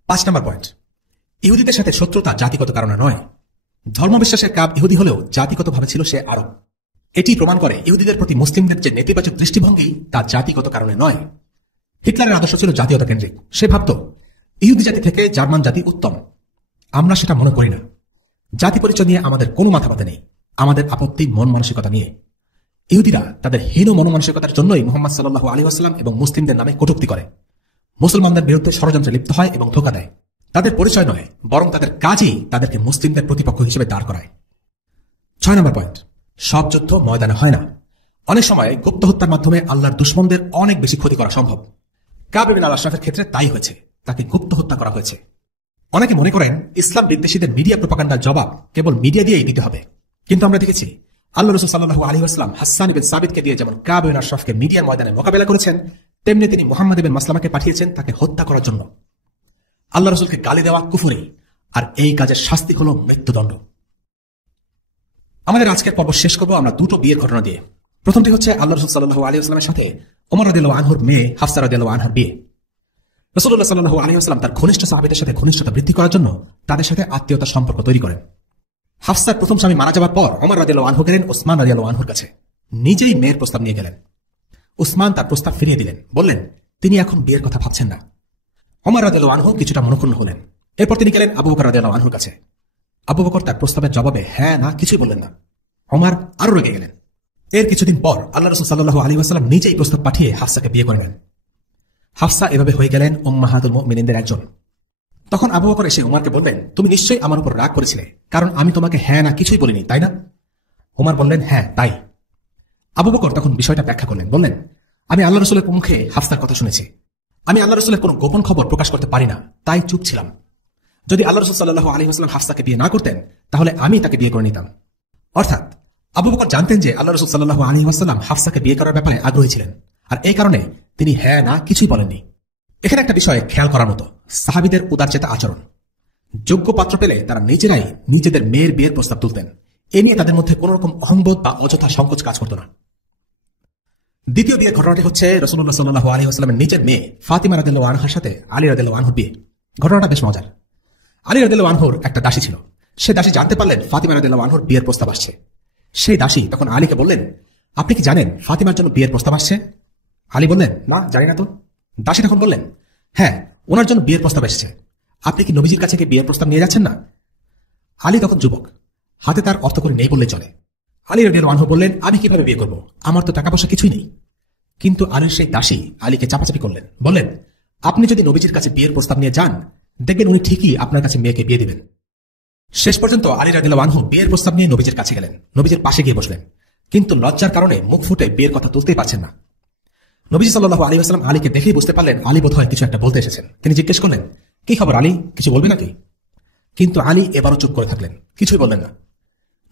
5 নম্বর পয়েন্ট, ইহুদিদের সাথে শত্রুতা জাতিগত কারণে নয়। ধর্মবিশ্বাসের কাব ইহুদি হলেও জাতিগতভাবে ছিল সে আরব। এটি প্রমাণ করে ইহুদিদের প্রতি মুসলিমদের যে নেতিবাচক দৃষ্টিভঙ্গি তা জাতিগত কারণে নয়। হিটলারের আদর্শ ছিল জাতীয়তা কেন্দ্রিক। সে ভাবত ইহুদি জাতি থেকে জার্মান জাতি উত্তম। আমরা সেটা মনে করি না। জাতি পরিচয় নিয়ে আমাদের কোনো মাথা ব্যথা নেই, আমাদের আপত্তি মন মানসিকতা নিয়ে। ইহুদিরা তাদের হীন মনোমানসিকতার জন্যই মুহাম্মদ সাল্লাল্লাহু আলাইহি ওয়াসাল্লাম এবং মুসলিমদের নামে কটূক্তি করে, মুসলমানদের বিরুদ্ধে ষড়যন্ত্রে লিপ্ত হয় এবং ধোঁকা দেয়। তাদের পরিচয় নয়, বরং তাদের কাজই তাদেরকে মুসলিমদের প্রতিপক্ষ হিসেবে দাঁড় করায়। 6 নম্বর পয়েন্ট, সব যুদ্ধ ময়দানে হয় না। অনেক সময় গুপ্ত হত্যার মাধ্যমে আল্লাহর দুশমনদের অনেক বেশি ক্ষতি করা সম্ভব। কাব ইবনে আল-আশরাফের ক্ষেত্রে তাই হয়েছে, তাকে গুপ্ত হত্যা করা হয়েছে। অনেকে মনে করেন ইসলাম বিদ্বেষীদের মিডিয়া প্রোপাগান্ডার জবাব কেবল মিডিয়া দিয়েই দিতে হবে, কিন্তু আমরা দেখেছি আল্লাহ রাসূল সাল্লাল্লাহু আলাইহি ওয়াসাল্লাম হাসান ইবনে সাবিতকে দিয়ে যেমন কাব ইবনে আশরাফকে মিডিয়ার ময়দানে মোকাবেলা করেছেন, তেমনি তিনি মুহাম্মদ ইবনে মাসলামাকে পাঠিয়েছেন তাকে হত্যা করার জন্য। আল্লাহ রাসূলকে গালি দেওয়া কুফরি, আর এই কাজের শাস্তি হলো মৃত্যুদণ্ড। আমাদের আজকের পর্ব শেষ করব আমরা দুটো বিয়ের ঘটনা দিয়ে। প্রথমটি হচ্ছে আল্লাহ রাসূল সাল্লাল্লাহু আলাইহি ওয়াসাল্লামের সাথে ওমর রাদিয়াল্লাহু আনহুর মেয়ে হাফসা রাদিয়াল্লাহু আনহার বিয়ে। রাসূলুল্লাহ সাল্লাল্লাহু আলাইহি ওয়াসাল্লাম তার ঘনিষ্ঠ সাহাবীদের সাথে ঘনিষ্ঠতা বৃদ্ধি করার জন্য তাদের সাথে আত্মীয়তার সম্পর্ক তৈরি করেন। হাফসার প্রথম স্বামী মারা যাওয়ার পর ওমর রাদিয়াল্লাহু আনহু গেলেন ওসমান রাদিয়াল্লাহু আনহুর কাছে, নিজেই মেয়ের প্রস্তাব নিয়ে গেলেন। ওসমান তার প্রস্তাব ফিরিয়ে দিলেন, বললেন তিনি এখন বিয়ের কথা ভাবছেন না। ওমর রাদিয়াল্লাহু আনহু কিছুটা মনক্ষুণ্ণ হলেন। এরপর তিনি গেলেন আবু বকর রাদিয়াল্লাহু আনহুর কাছে। আবু বকর তার প্রস্তাবের জবাবে হ্যাঁ না কিছুই বললেন না। ওমর আরো রেগে গেলেন। এর কিছুদিন পর আল্লাহ রাসূল সাল্লাল্লাহু আলাইহি ওয়াসাল্লাম নিজেই প্রস্তাব পাঠিয়ে হাফসাকে বিয়ে করে নেন। হাফসা এভাবে হয়ে গেলেন উম্মাহাতুল মুমিনিনদের একজন। তখন আবু বকর এসে ওমরকে বললেন, তুমি নিশ্চয়ই আমার উপর রাগ করেছিলে, কারণ আমি তোমাকে হ্যাঁ না কিছুই বলিনি, তাই না? ওমর বললেন, হ্যাঁ তাই। আবু বকর তখন বিষয়টা ব্যাখ্যা করলেন, বললেন, আমি আল্লাহ রাসূলের মুখে হাফসার কথা শুনেছি। আমি আল্লাহ রাসূলের কোনো গোপন খবর প্রকাশ করতে পারি না, তাই চুপ ছিলাম। যদি আল্লাহ রাসূল সাল্লাল্লাহু আলাইহি ওয়াসাল্লাম হাফসাকে বিয়ে না করতেন, তাহলে আমি তাকে বিয়ে করে নিতাম। অর্থাৎ আবু বকর জানতেন যে আল্লাহ রাসূল সাল্লাল্লাহু আলাইহি ওয়াসাল্লাম হাফসাকে বিয়ে করার ব্যাপারে আগ্রহী ছিলেন, আর এই কারণে তিনি হ্যাঁ না কিছুই বলেননি। এখানে একটা বিষয় খেয়াল করার মতো, সাহাবীদের উদারচেতা আচরণ। যোগ্য পাত্র পেলে তারা নিজেরাই নিজেদের মেয়ের বিয়ের প্রস্তাব তুলতেন। এ নিয়ে তাদের মধ্যে কোন রকম অহংবোধ বা অযথা সংকোচ কাজ করত না। দ্বিতীয় বিয়ের ঘটনাটি হচ্ছে রাসূলুল্লাহ সাল্লাল্লাহু আলাইহি ওয়াসাল্লামের নিজের মেয়ে ফাতিমা রাদিয়াল্লাহু আনহার সাথে আলী রাদিয়াল্লাহু আনহুর বিয়ে। ঘটনাটা বেশ মজার। আলী রাদিয়াল্লাহু আনহুর একটা দাসী ছিল। সে দাসী জানতে পারলেন ফাতিমা রাদিয়াল্লাহু আনহুর বিয়ের প্রস্তাব আসছে। সেই দাসী তখন আলীকে বললেন, আপনি কি জানেন ফাতিমার জন্য বিয়ের প্রস্তাব আসছে? আলী বললেন, না জানি না তো। দাসী তখন বললেন, হ্যাঁ ওনার জন্য বিয়ের প্রস্তাব এসেছে, আপনি কি নবীজির কাছে কি বিয়ের প্রস্তাব নিয়ে যাচ্ছেন না? আলী তখন যুবক, হাতে তার অর্থ করে নেই বললে চলে। আলী রাদিয়াল্লাহু আনহু বললেন, আমি কিভাবে বিয়ে করব, আমার তো টাকা পয়সা কিছুই নেই। কিন্তু আলীর সেই দাসী আলীকে চাপাচাপি করলেন, বললেন, আপনি যদি নবীজির কাছে বিয়ের প্রস্তাব নিয়ে যান, দেখবেন উনি ঠিকই আপনার কাছে মেয়েকে বিয়ে দিবেন। শেষ পর্যন্ত আলী রাদিয়াল্লাহু আনহু বিয়ের প্রস্তাব নিয়ে নবীজির কাছে গেলেন, নবীজির পাশে গিয়ে বসলেন, কিন্তু লজ্জার কারণে মুখ ফুটে বিয়ের কথা তুলতেই পারছেন না। নবীজি সাল্লাল্লাহু আলাইহি ওয়াসাল্লাম আলীকে দেখেই বুঝতে পারলেন আলী বোধহয় কিছু একটা বলতে এসেছেন। তিনি জিজ্ঞেস করলেন, কি খবর আলী, কিছু বলবে নাকি? কিন্তু আলী এবারও চুপ করে থাকলেন, কিছুই বললেন না।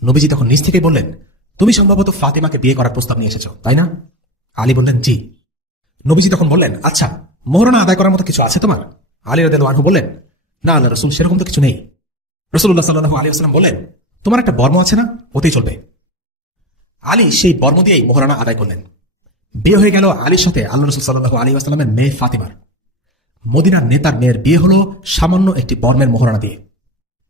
নবীজি তখন নিজ থেকেই বললেন, তুমি সম্ভবত ফাতিমাকে বিয়ে করার প্রস্তাব নিয়ে এসেছো, তাই না? আলী বললেন, জি। নবীজি তখন বললেন, আচ্ছা মোহরানা আদায় করার মতো কিছু আছে তোমার? আলী রাদিয়াল্লাহু আনহু বললেন, না আল্লাহ রাসূল, সেরকম তো কিছু নেই। রাসূলুল্লাহ সাল্লাল্লাহু আলাইহি ওয়াসাল্লাম বললেন, তোমার একটা বর্ম আছে না, ওতেই চলবে। আলী সেই বর্ম দিয়েই মোহরানা আদায় করলেন। বিয়ে হয়ে গেল আলীর সাথে আল্লাহ রাসূল সাল্লাল্লাহু আলাইহি ওয়াসাল্লামের মেয়ে ফাতিমার। মদিনার নেতার মেয়ের বিয়ে হলো সামান্য একটি বর্মের মোহরানা দিয়ে।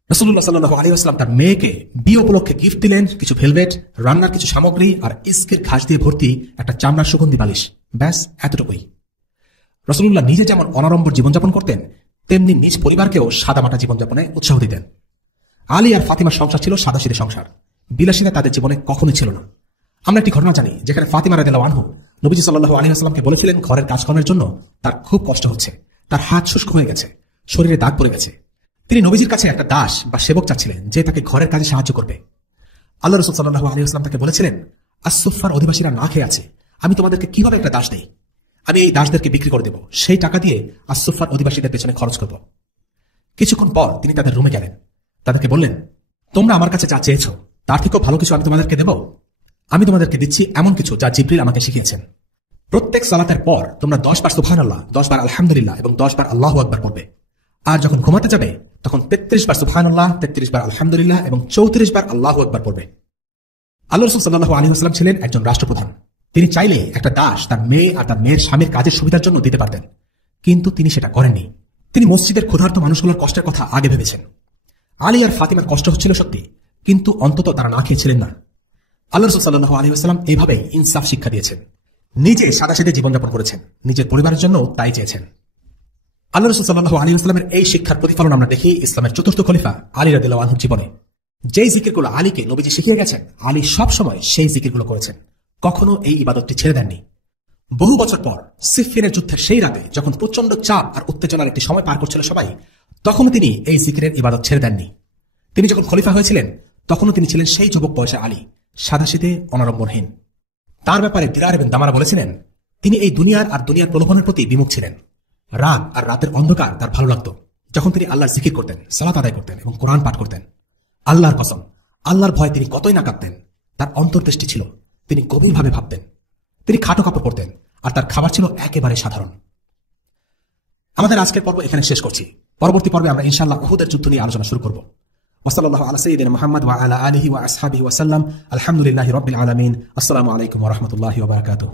রাসূলুল্লাহ সাল্লাল্লাহু আলাইহি ওয়াসাল্লাম তার মেয়েকে বিয়ে উপলক্ষে গিফট দিলেন কিছু ভেলভেট, রান্নার কিছু সামগ্রী আর ইস্কের ঘাস দিয়ে ভর্তি একটা চামড়ার সুগন্ধি বালিশ। ব্যাস এতটুকুই। রাসূলুল্লাহ নিজে যেমন অনাড়ম্বর জীবনযাপন করতেন, তেমনি নিজ পরিবারকেও সাদামাটা জীবনযাপনে উৎসাহ দিতেন। আলী আর ফাতিমার সংসার ছিল সাদাসিধে সংসার, বিলাসিতা তাদের জীবনে কখনোই ছিল না। আমরা একটি ঘটনা জানি যেখানে ফাতিমা রাদিয়াল্লাহু আনহু নবীজি সাল্লাল্লাহু আলাইহি ওয়াসাল্লামকে বলেছিলেন ঘরের কাজকর্মের জন্য তার খুব কষ্ট হচ্ছে, তার হাত শুষ্ক হয়ে গেছে, শরীরে দাগ পড়ে গেছে। তিনি নবীজির কাছে একটা দাস বা সেবক চাচ্ছিলেন যে তাকে ঘরের কাজে সাহায্য করবে। আল্লাহ রাসূল সাল্লাল্লাহু আলাইহি ওয়াসাল্লাম তাকে বলেছিলেন, আস-সুফফার অধিবাসীরা না খেয়ে আছে, আমি তোমাদেরকে কিভাবে একটা দাস দেই? আমি এই দাসদেরকে বিক্রি করে দেব, সেই টাকা দিয়ে আস-সুফফার অধিবাসীদের পেছনে খরচ করব। কিছুক্ষণ পর তিনি তাদের রুমে গেলেন, তাদেরকে বললেন, তোমরা আমার কাছে যা চেয়েছো তার থেকেও ভালো কিছু আমি তোমাদেরকে দেব। আমি তোমাদেরকে দিচ্ছি এমন কিছু যা জিবরিল আমাকে শিখিয়েছেন। প্রত্যেক সালাতের পর তোমরা 10 বার সুবহানাল্লাহ, 10 বার আলহামদুলিল্লাহ এবং 10 বার আল্লাহু আকবার পড়বে। আর যখন ঘুমাতে যাবে তখন 33 বার সুবহানাল্লাহ, 33 বার আলহামদুলিল্লাহ এবং 34 বার আল্লাহু আকবার পড়বে। আল্লাহ রাসূল সাল্লাল্লাহু আলাইহি ওয়াসাল্লাম ছিলেন একজন রাষ্ট্রপ্রধান। তিনি চাইলে একটা দাস তার মেয়ে আর তার মেয়ের স্বামীর কাজের সুবিধার জন্য দিতে পারতেন, কিন্তু তিনি সেটা করেননি। তিনি মসজিদের ক্ষুধার্ত মানুষগুলোর কষ্টের কথা আগে ভেবেছেন। আলী আর ফাতিমার কষ্ট হচ্ছিল সত্যি, কিন্তু অন্তত তারা না খেয়েছিলেন না। আল্লাহ রাসূল সাল্লাল্লাহু আলাইহি ওয়াসাল্লাম এইভাবে ইনসাফ শিক্ষা দিয়েছেন। নিজে সাদাসিধে জীবনযাপন করেছেন, নিজের পরিবারের জন্য তাই চেয়েছেন। আল্লাহ রাসূল সাল্লাল্লাহু আলাইহি ওয়াসাল্লামের এই শিক্ষার প্রতিফলন আমরা দেখি ইসলামের চতুর্থ খলিফা আলী রাদিয়াল্লাহু আনহুর জীবনে। যেই জিকিরগুলো আলীকে নবীজি শিখিয়ে গেছেন, আলী সব সময় সেই জিকিরগুলো করেছেন, কখনো এই ইবাদতটি ছেড়ে দেননি। বহু বছর পর সিফফিনের যুদ্ধের সেই রাতে যখন প্রচন্ড চাপ আর উত্তেজনার একটি সময় পার করছিল সবাই, তখনও তিনি এই জিকিরের ইবাদত ছেড়ে দেননি। তিনি যখন খলিফা হয়েছিলেন তখনও তিনি ছিলেন সেই যুবক বয়সের আলী, সাদাসিধে, অনাড়ম্বরহীন। তার ব্যাপারে দিরার ইবনে দামারা বলেছিলেন, তিনি এই দুনিয়ার আর দুনিয়ার প্রলোভনের প্রতি বিমুখ ছিলেন। রাত আর রাতের অন্ধকার তার ভালো লাগত। যখন তিনি আল্লাহর জিকির করতেন, সালাত আদায় করতেন এবং কোরআন পাঠ করতেন, আল্লাহর কসম, আল্লাহর ভয়ে তিনি কতই না কাঁদতেন। তার অন্তর্দৃষ্টি ছিল, তিনি গভীরভাবে ভাবতেন। তিনি খাটো কাপড় পরতেন আর তার খাবার ছিল একেবারে সাধারণ। আমাদের আজকের পর্ব এখানে শেষ করছি। পরবর্তী পর্বে আমরা ইনশাআল্লাহ উহুদের যুদ্ধ নিয়ে আলোচনা শুরু করব। ওয়াসাল্লাল্লাহু আলা সাইয়্যিদিনা মুহাম্মদ ওয়া আলা আলিহি ওয়া আসহাবিহি ওয়া সাল্লাম। আলহামদুলিল্লাহি রাব্বিল আলামিন। আসসালামু আলাইকুম ওয়া রাহমাতুল্লাহি ওয়া বারাকাতুহু।